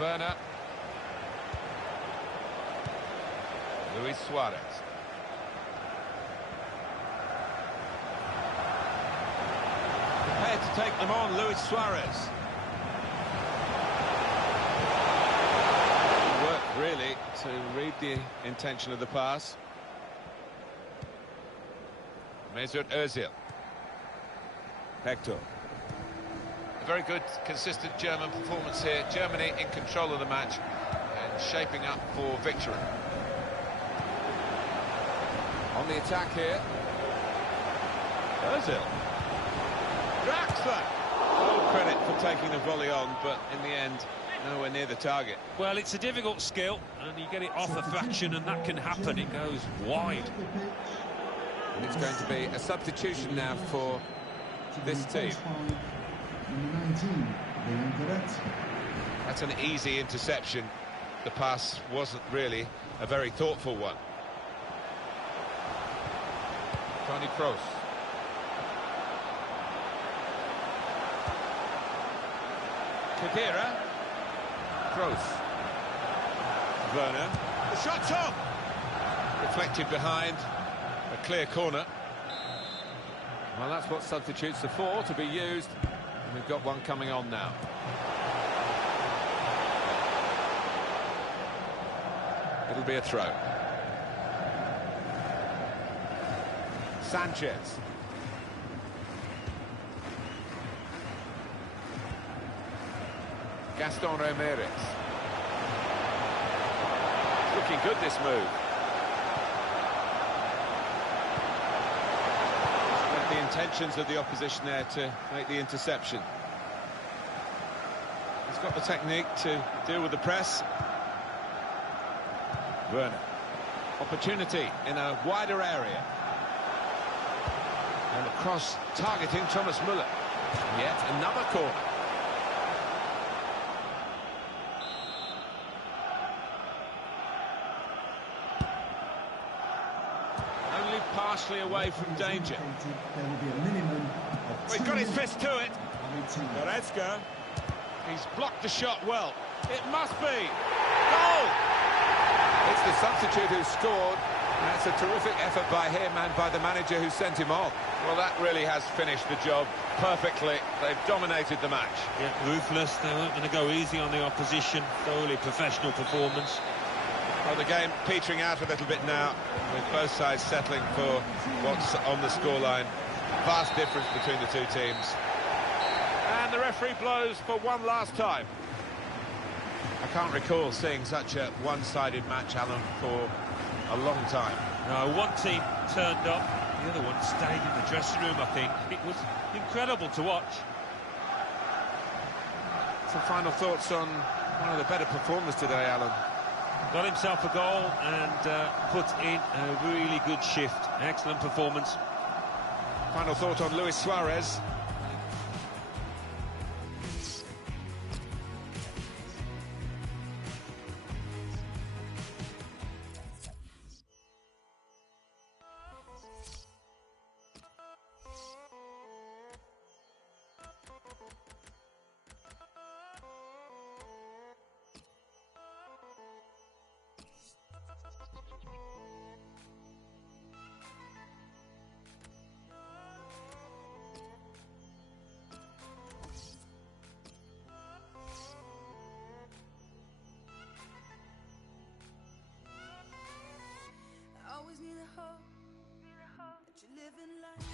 Werner. Luis Suarez. Prepared to take them on, Luis Suarez. Work really to read the intention of the pass. Mesut Ozil. Hector. A very good, consistent German performance here. Germany in control of the match and shaping up for victory. On the attack here. Ozil. Draxler. All credit for taking the volley on, but in the end, nowhere near the target. Well, it's a difficult skill, and you get it off a fraction, and that can happen. It goes wide. And it's going to be a substitution now for this team. That's an easy interception. The pass wasn't really a very thoughtful one. Toni Kroos. Khedira. Kroos. Werner. The shot's on! Reflected behind. A clear corner. Well, that's what substitutes are for, to be used. And we've got one coming on now. It'll be a throw. Sanchez. Gaston Ramirez. Looking good, this move. The intentions of the opposition there to make the interception. He's got the technique to deal with the press. Werner. Opportunity in a wider area. And a cross targeting Thomas Muller. Yet another corner. partially away from danger. There will be a minimum of We've got his fist to it. Goretzka. He's blocked the shot well. It must be. Goal! It's the substitute who scored. That's a terrific effort by him and by the manager who sent him off. Well, that really has finished the job perfectly. They've dominated the match. Yeah, ruthless. They weren't going to go easy on the opposition. Thoroughly professional performance. Well, the game petering out a little bit now, with both sides settling for what's on the scoreline. Vast difference between the two teams. And the referee blows for one last time. I can't recall seeing such a one-sided match, Alan, for a long time. No, one team turned up, the other one stayed in the dressing room, I think. It was incredible to watch. Some final thoughts on one of the better performers today, Alan. Got himself a goal and put in a really good shift. Excellent performance. Final thought on Luis Suarez. Always need a hope that you're living life.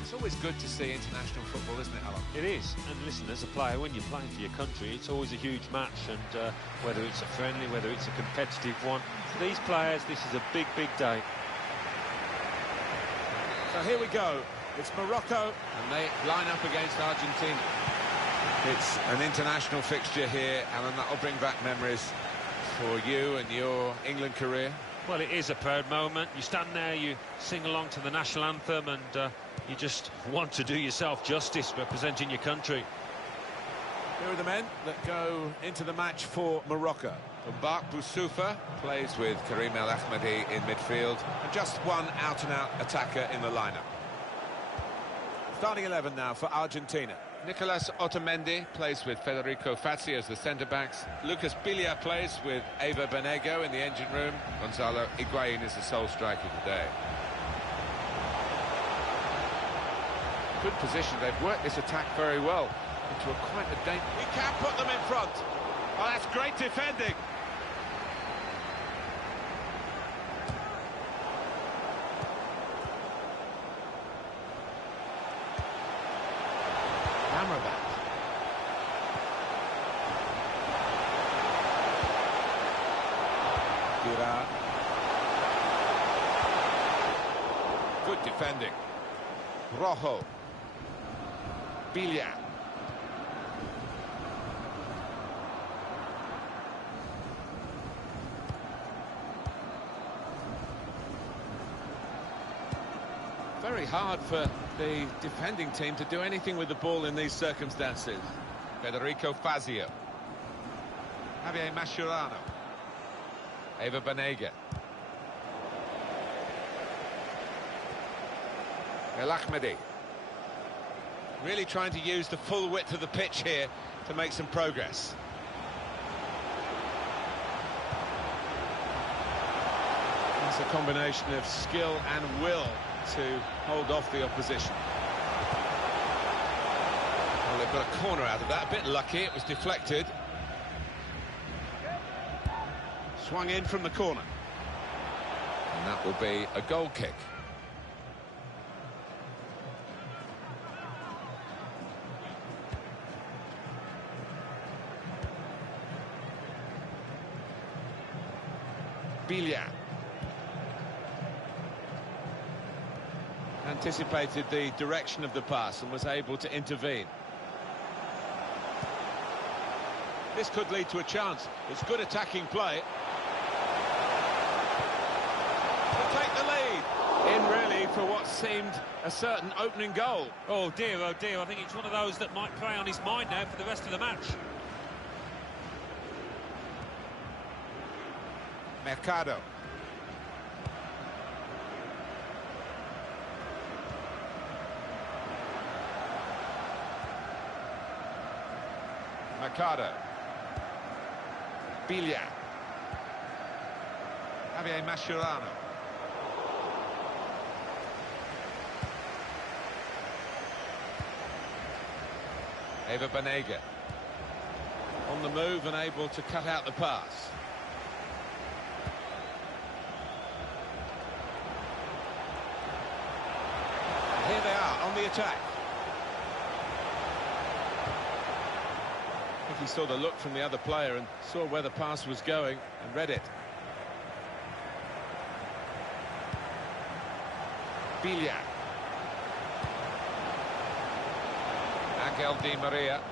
It's always good to see international football, isn't it, Alan? It is. And listen, as a player, when you're playing for your country, it's always a huge match. And whether it's a friendly, whether it's a competitive one, for these players, this is a big, big day. So here we go. It's Morocco, and they line up against Argentina. It's an international fixture here, Alan. That'll bring back memories for you and your England career. Well, it is a proud moment. You stand there, you sing along to the national anthem, and you just want to do yourself justice representing your country. Here are the men that go into the match for Morocco. Mbak Boussoufa plays with Karim El Ahmadi in midfield, and just one out-and-out attacker in the lineup. Starting 11 now for Argentina. Nicolas Otamendi plays with Federico Fazzi as the centre-backs. Lucas Biglia plays with Eva Benego in the engine room. Gonzalo Higuain is the sole striker today. Good position. They've worked this attack very well into a quite a danger. He can put them in front. Oh, that's great defending. Amrabat. Gira. Good defending. Rojo. Biglia. Very hard for the defending team to do anything with the ball in these circumstances. Federico Fazio. Javier Mascherano. Eva Banega. El Ahmadi. Really trying to use the full width of the pitch here to make some progress. It's a combination of skill and will to hold off the opposition. Well, they've got a corner out of that. A bit lucky, it was deflected. Swung in from the corner. And that will be a goal kick. Biglia. Anticipated the direction of the pass and was able to intervene. This could lead to a chance. It's good attacking play. To take the lead in really for what seemed a certain opening goal. Oh dear, I think it's one of those that might play on his mind now for the rest of the match. Mercado. Mercado. Biglia. Javier Mascherano. Eva Banega. On the move and able to cut out the pass. And here they are on the attack. I think he saw the look from the other player and saw where the pass was going and read it. Biglia. Angel Di Maria.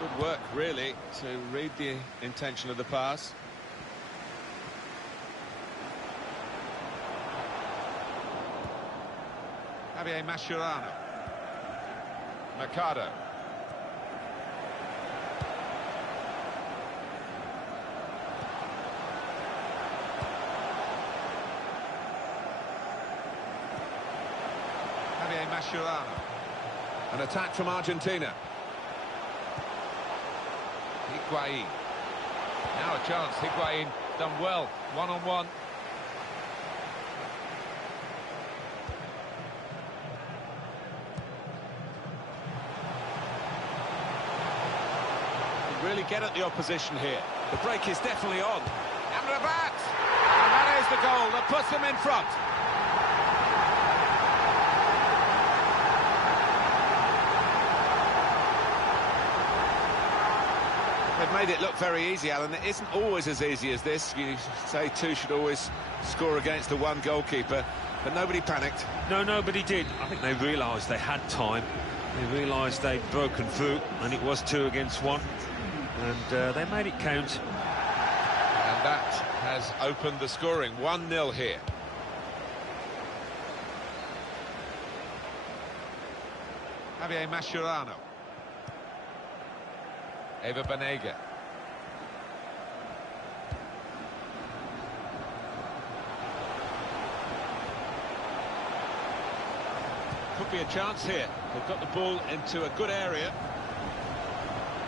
Good work, really, to read the intention of the pass. Javier Mascherano. Mercado. Javier Mascherano. An attack from Argentina. Higuain. Now a chance. Higuain done well. One-on-one. Really get at the opposition here. The break is definitely on. Amrabat! And that is the goal that puts them in front. They've made it look very easy, Alan. It isn't always as easy as this. You say two should always score against the one goalkeeper, but nobody panicked. No, nobody did. I think they realised they had time. They realised they'd broken through, and it was 2 against 1. And they made it count. And that has opened the scoring. 1-0 here. Javier Mascherano. Eva Banega. Could be a chance here. They've got the ball into a good area.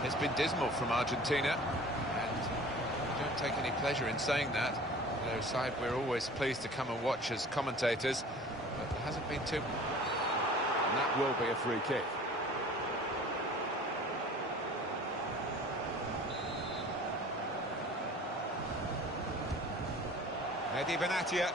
It's been dismal from Argentina, and we don't take any pleasure in saying that. They're a side we're always pleased to come and watch as commentators, but there hasn't been too... And that will be a free kick. Eddie Benatia.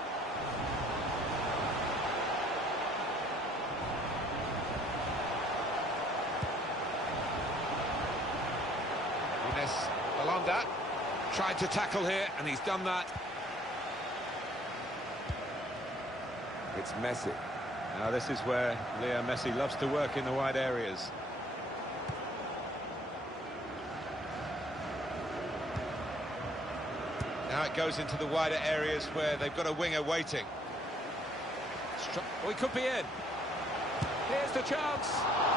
Ines Alonda tried to tackle here, and he's done that. It's Messi. Now this is where Leo Messi loves to work in the wide areas. Now it goes into the wider areas where they've got a winger waiting. Oh, he could be in. Here's the chance.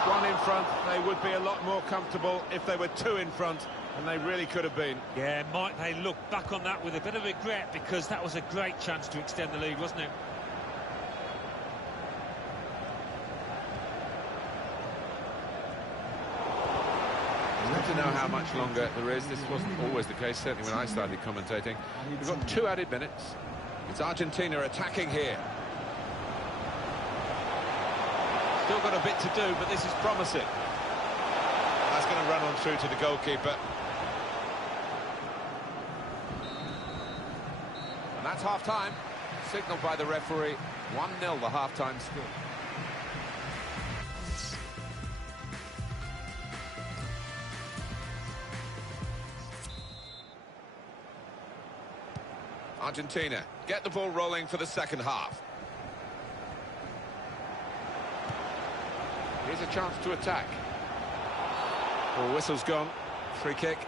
One in front, they would be a lot more comfortable if they were 2 in front, and they really could have been. Yeah, might they look back on that with a bit of regret, because that was a great chance to extend the lead, wasn't it? It's good to know how much longer there is. This wasn't always the case, certainly when I started commentating. We've got 2 added minutes. It's Argentina attacking here. Still got a bit to do, but this is promising. That's going to run on through to the goalkeeper. And that's half-time. Signalled by the referee. 1-0 the half-time score. Argentina get the ball rolling for the second half. Here's a chance to attack. Oh, whistle's gone. Free kick.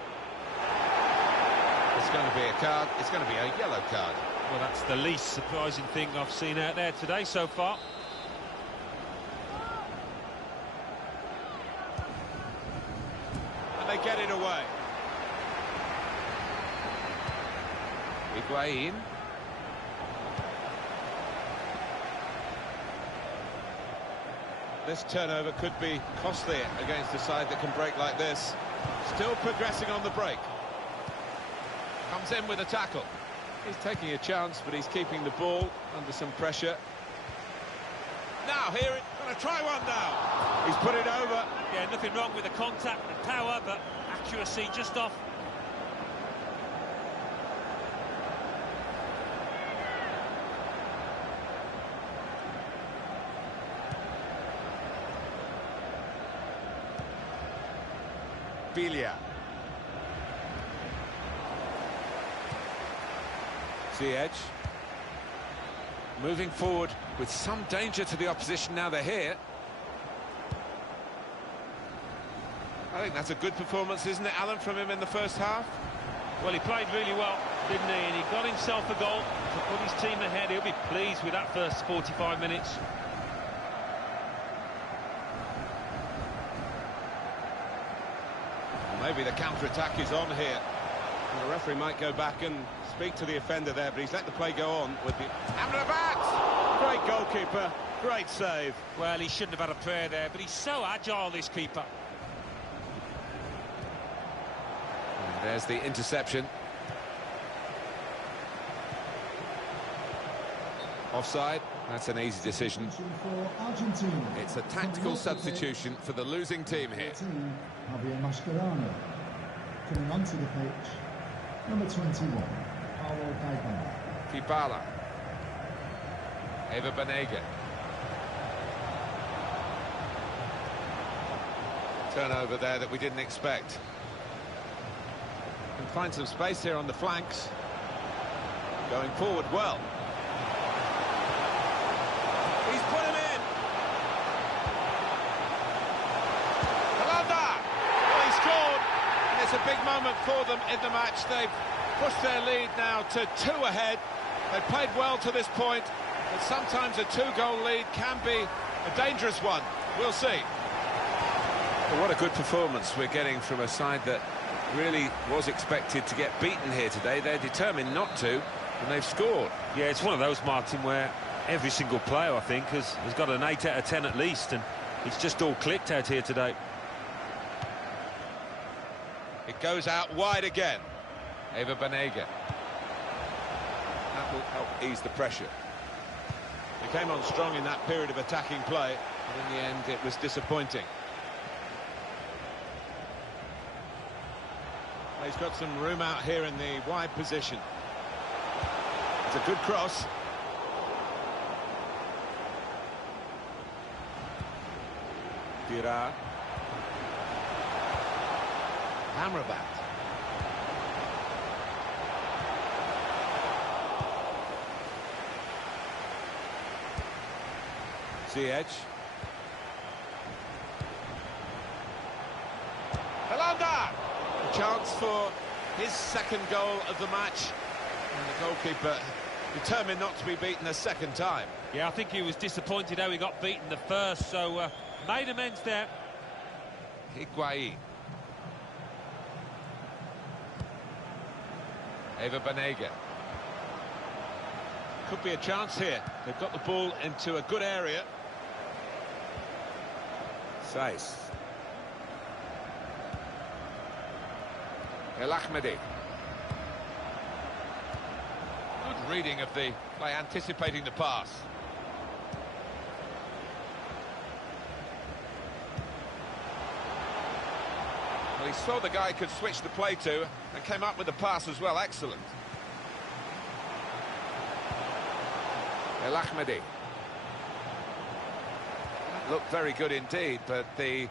It's going to be a card. It's going to be a yellow card. Well, that's the least surprising thing I've seen out there today so far. And they get it away. Higuain. This turnover could be costly against a side that can break like this. Still progressing on the break. Comes in with a tackle. He's taking a chance, but he's keeping the ball under some pressure. Now, here, going to try one now. He's put it over. Yeah, nothing wrong with the contact, the power, but accuracy just off. Filia. Ziyech. Moving forward with some danger to the opposition now they're here. I think that's a good performance, isn't it, Alan, from him in the first half? Well, he played really well, didn't he? And he got himself a goal to put his team ahead. He'll be pleased with that first 45 minutes. Maybe the counter-attack is on here. And the referee might go back and speak to the offender there, but he's let the play go on with the... Amrabat! Great goalkeeper, great save. Well, he shouldn't have had a prayer there, but he's so agile, this keeper. And there's the interception. Offside, that's an easy decision. It's a tactical substitution for the losing team here. Javier Mascherano. Coming onto the pitch, number 21, Paulo Dybala. Dybala. Eva Banega. Turnover there that we didn't expect. Can find some space here on the flanks. Going forward well. He's put him in. Kalanda! Well, he scored. And it's a big moment for them in the match. They've pushed their lead now to 2 ahead. They've played well to this point, but sometimes a 2-goal lead can be a dangerous one. We'll see. Well, what a good performance we're getting from a side that really was expected to get beaten here today. They're determined not to, and they've scored. Yeah, it's one of those, Martin, where every single player, I think, has got an 8 out of 10 at least, and it's just all clicked out here today. It goes out wide again. Eva Banega. That will help ease the pressure. They came on strong in that period of attacking play, but in the end it was disappointing. He's got some room out here in the wide position. It's a good cross. Dira. Amrabat. Ziyech. Kalanda! A chance for his second goal of the match. And the goalkeeper determined not to be beaten a second time. Yeah, I think he was disappointed how he got beaten the first, so made amends there. Higuain. Eva Banega. Could be a chance here. They've got the ball into a good area. Saiz. El Ahmedi. Good reading of the play, anticipating the pass. Well, he saw the guy he could switch the play to and came up with the pass as well. Excellent. El Ahmedi. Looked very good indeed, but the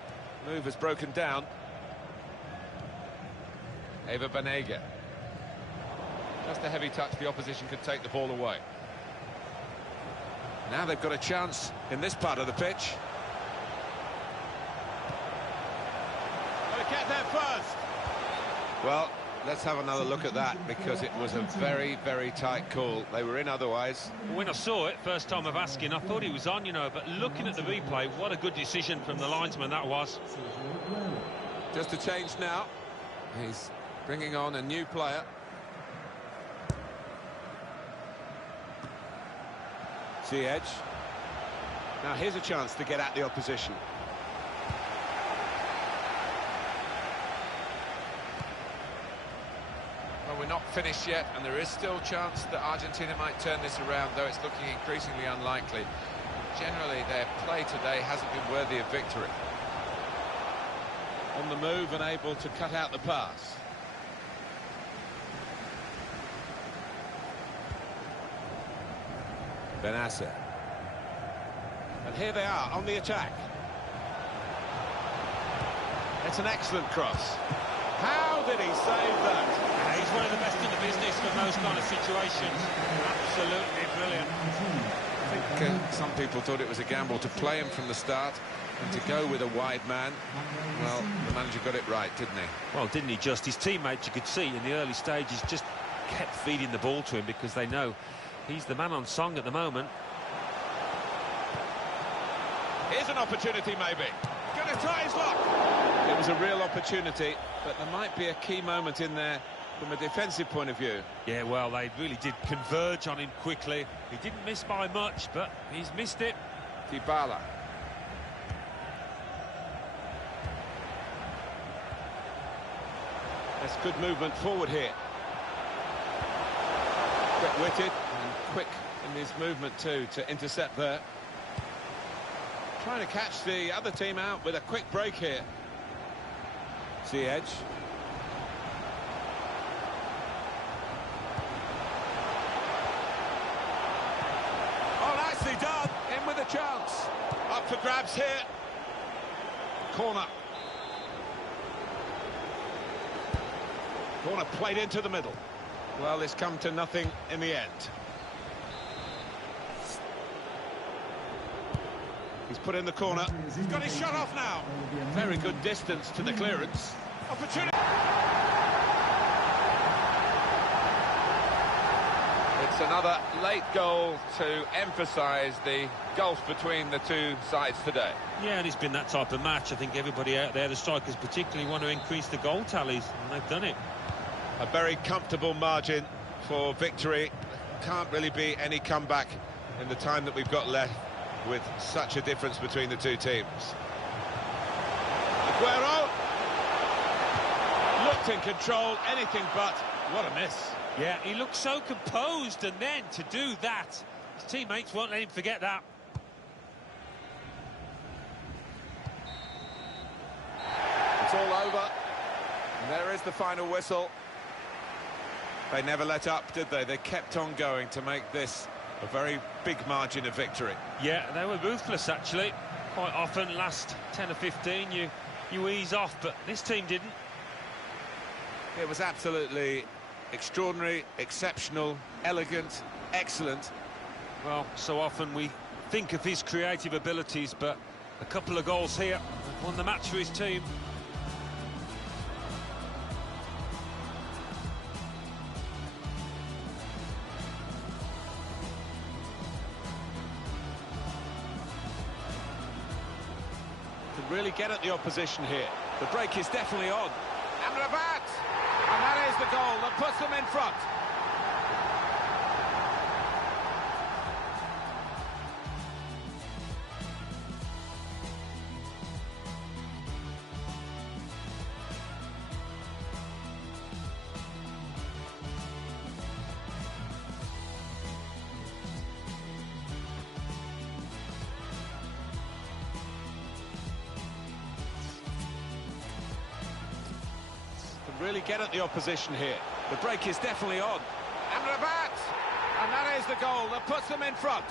move has broken down. Eva Banega. Just a heavy touch, the opposition could take the ball away. Now they've got a chance in this part of the pitch. Got to get there first. Well, let's have another look at that, because it was a very, very tight call. They were in otherwise. When I saw it, first time of asking, I thought he was on, you know, but looking at the replay, what a good decision from the linesman that was. Just a change now. He's bringing on a new player. Ziyech. Now here's a chance to get at the opposition. we're not finished yet, and there is still a chance that Argentina might turn this around, though it's looking increasingly unlikely. Generally, their play today hasn't been worthy of victory. On the move and able to cut out the pass. Benasser. And here they are on the attack. It's an excellent cross. How did he save that? He's one of the best in the business for those kind of situations. Absolutely brilliant. I think some people thought it was a gamble to play him from the start and to go with a wide man. Well, the manager got it right, didn't he? Well, didn't he just? His teammates, you could see in the early stages, just kept feeding the ball to him because they know he's the man on song at the moment. Here's an opportunity, maybe. Gonna try his luck. It was a real opportunity, but there might be a key moment in there from a defensive point of view. Yeah, well, they really did converge on him quickly. He didn't miss by much, but he's missed it. Dybala. That's good movement forward here. Quick-witted and quick in his movement too to intercept there. Trying to catch the other team out with a quick break here. Ziyech. Oh, nicely done. In with a chance. Up for grabs here. Corner. Corner played into the middle. Well, it's come to nothing in the end. He's put in the corner. He's got his shot off now. Very good distance to the clearance. Opportunity. It's another late goal to emphasise the gulf between the two sides today. Yeah, and it's been that type of match. I think everybody out there, the strikers particularly, want to increase the goal tallies, and they've done it. A very comfortable margin for victory. Can't really be any comeback in the time that we've got left with such a difference between the two teams. Aguero looked in control, anything but. What a miss. Yeah, he looked so composed, and then to do that, his teammates won't let him forget that. It's all over. And there is the final whistle. They never let up, did they? They kept on going to make this a very big margin of victory. Yeah, they were ruthless, actually. Quite often, last 10 or 15, you ease off, but this team didn't. It was absolutely extraordinary, exceptional, elegant, excellent. Well, so often we think of his creative abilities, but a couple of goals here have won the match for his team. Really get at the opposition here. The break is definitely on. Amrabat! And that is the goal that puts them in front. Really get at the opposition here. The break is definitely on. Amrabat! And that is the goal that puts them in front.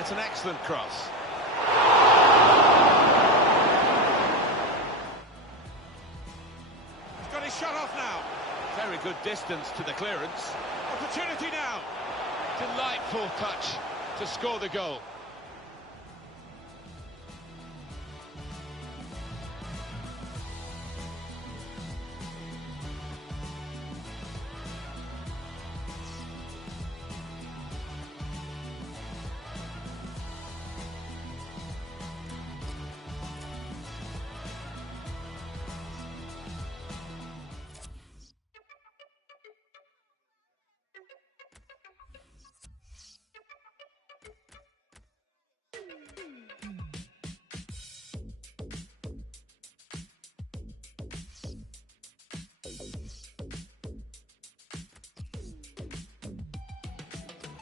It's an excellent cross. He's got his shot off now. Very good distance to the clearance. Opportunity now. Delightful touch to score the goal.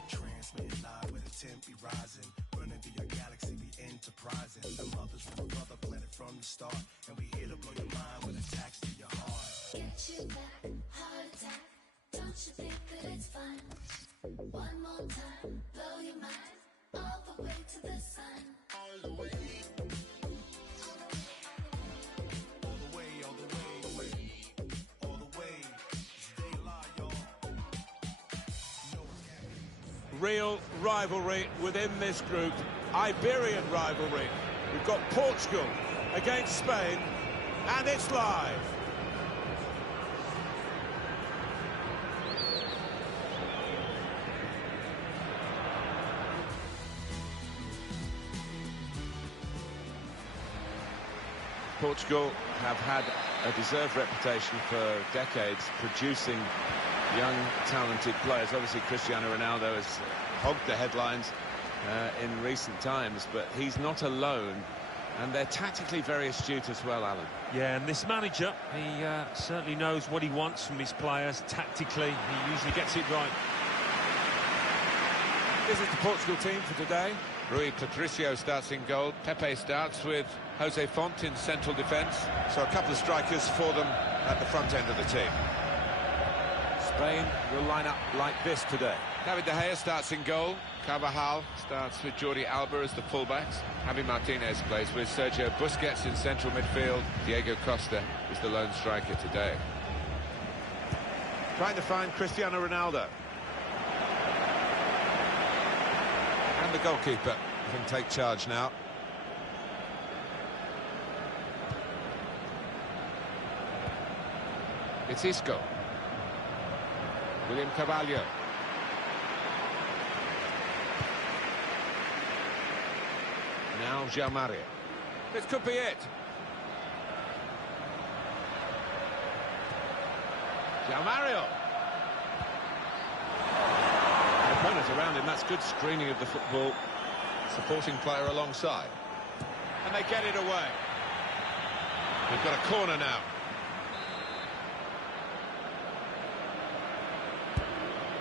Transmitting live with a temp be rising. Running through your galaxy, be enterprising. The mothers from another planet from the start. And we here to blow your mind with attacks to your heart. Get you back, heart attack. Don't you think that it's fun? One more time, blow your mind. All the way to the sun. All the way. All the way, all the way, all the way. Stay alive, y'all. Real rivalry within this group. Iberian rivalry. We've got Portugal against Spain, and it's live. Portugal have had a deserved reputation for decades, producing young, talented players. Obviously, Cristiano Ronaldo has hogged the headlines in recent times, but he's not alone, and they're tactically very astute as well, Alan. Yeah, and this manager, he certainly knows what he wants from his players. Tactically, he usually gets it right. This is the Portugal team for today. Rui Patricio starts in goal. Pepe starts with Jose Font in central defence. So a couple of strikers for them at the front end of the team. Spain will line up like this today. David De Gea starts in goal. Carvajal starts with Jordi Alba as the fullbacks. Javi Martinez plays with Sergio Busquets in central midfield. Diego Costa is the lone striker today. Trying to find Cristiano Ronaldo. And the goalkeeper can take charge now. It's Isco. William Carvalho. Now João Mario. This could be it. João Mario. Opponents around him, that's good screening of the football. Supporting player alongside. And they get it away. We've got a corner now.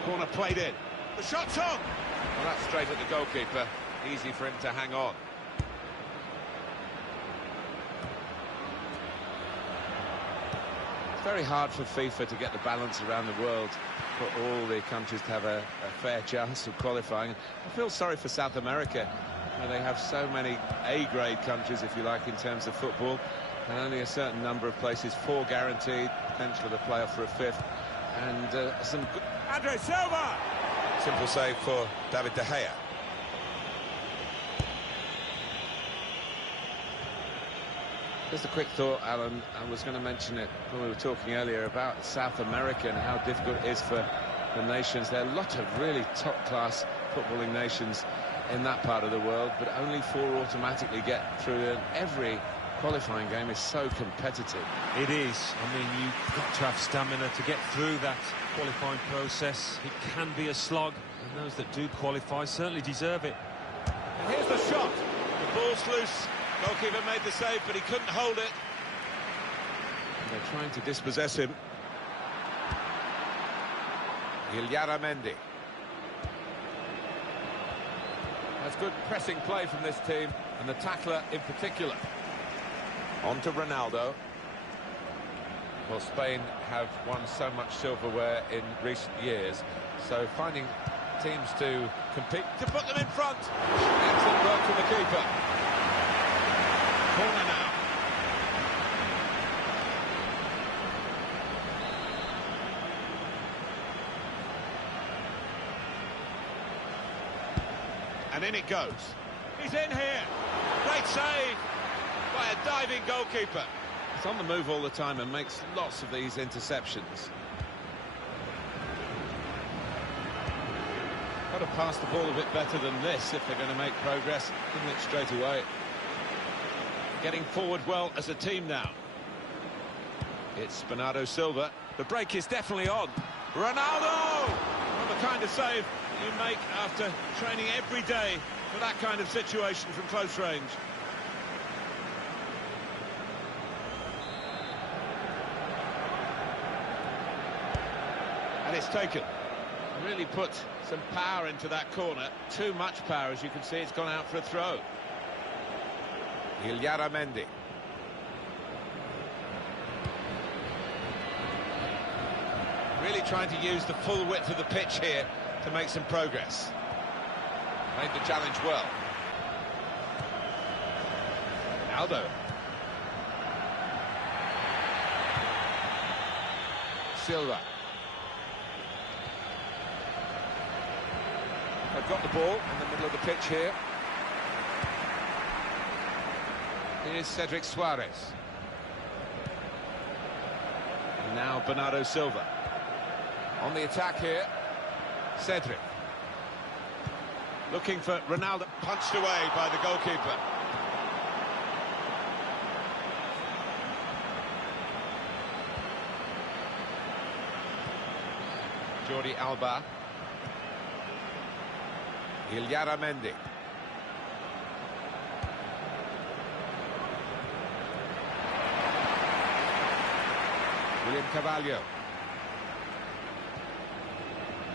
Corner played in. The shot's on! Well, that's straight at the goalkeeper. Easy for him to hang on. It's very hard for FIFA to get the balance around the world, for all the countries to have a fair chance of qualifying. I feel sorry for South America, where they have so many A-grade countries, if you like, in terms of football, and only a certain number of places, 4 guaranteed, potential of a playoff for a 5th, and some good... Andre Silva! Simple save for David De Gea. Just a quick thought, Alan. I was going to mention it when we were talking earlier about South America and how difficult it is for the nations. There are a lot of really top-class footballing nations in that part of the world, but only 4 automatically get through, and every qualifying game is so competitive. It is. I mean, you've got to have stamina to get through that qualifying process. It can be a slog, and those that do qualify certainly deserve it. And here's the shot. The ball's loose. Goalkeeper made the save, but he couldn't hold it. And they're trying to dispossess him. Illarramendi. That's good pressing play from this team, and the tackler in particular. On to Ronaldo. Well, Spain have won so much silverware in recent years, so finding teams to compete, to put them in front. Excellent work from the keeper. Corner now. And in it goes. He's in here. Great save by a diving goalkeeper. He's on the move all the time and makes lots of these interceptions. Got to pass the ball a bit better than this if they're going to make progress. Giving it straight away. Getting forward well as a team now. It's Bernardo Silva. The break is definitely on. Ronaldo! Well, the kind of save you make after training every day for that kind of situation from close range. And it's taken. Really put some power into that corner. Too much power, as you can see. It's gone out for a throw. Illaramendi. Really trying to use the full width of the pitch here to make some progress. Made the challenge well. Aldo. Silva. They've got the ball in the middle of the pitch here. Here's Cedric Suarez. And now Bernardo Silva. On the attack here, Cedric. Looking for Ronaldo. Punched away by the goalkeeper. Jordi Alba. Illaramendi. William Carvalho.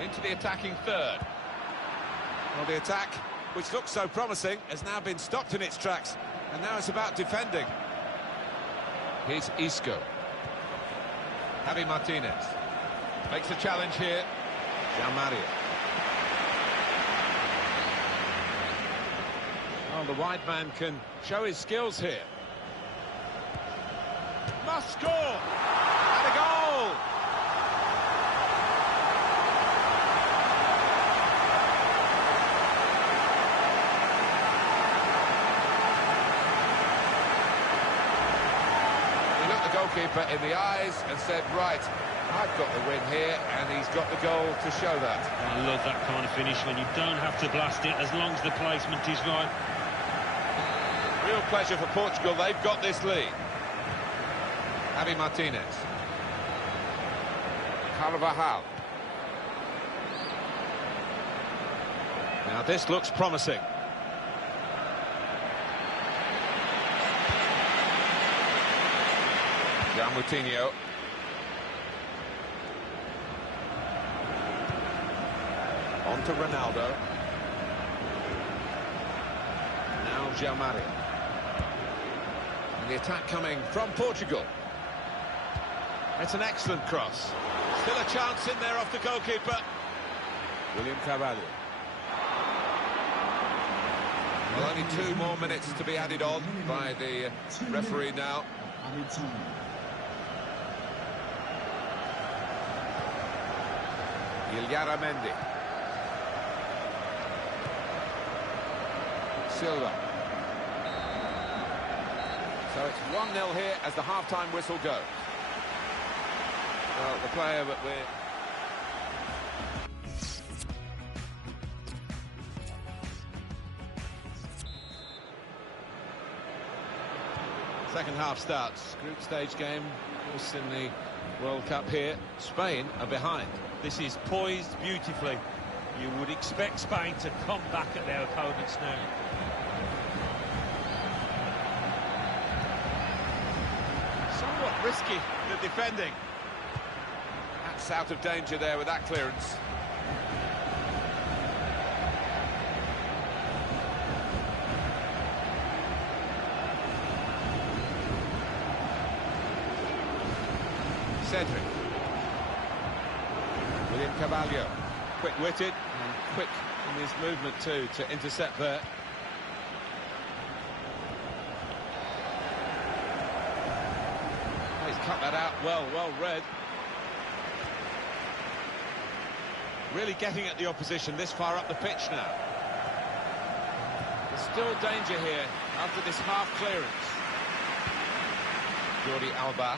Into the attacking third. Well, the attack, which looked so promising, has now been stopped in its tracks. And now it's about defending. Here's Isco. Javi Martinez. Makes the challenge here. Jean-Marie. Well, the wide man can show his skills here. Must score! And a goal! He looked the goalkeeper in the eyes and said, right, I've got the win here, and he's got the goal to show that. I love that kind of finish when you don't have to blast it as long as the placement is right. Real pleasure for Portugal. They've got this lead. Javi Martinez. Carvajal. Now this looks promising. João Moutinho. On to Ronaldo. Now Jean-Marie. The attack coming from Portugal. It's an excellent cross. Still a chance in there off the goalkeeper. William Carvalho. Well, only 2 more minutes to be added on by the referee now. Illaramendi. Silva. So it's 1-0 here as the half-time whistle goes. Well, the player that we're... Second half starts. Group stage game, of course, in the World Cup here. Spain are behind. This is poised beautifully. You would expect Spain to come back at their opponents now. Somewhat risky, the defending. That's out of danger there with that clearance. Cedric. William Carvalho. Quick-witted and quick in his movement too to intercept there. Oh, he's cut that out well read. Really getting at the opposition this far up the pitch now. There's still danger here after this half clearance. Jordi Alba.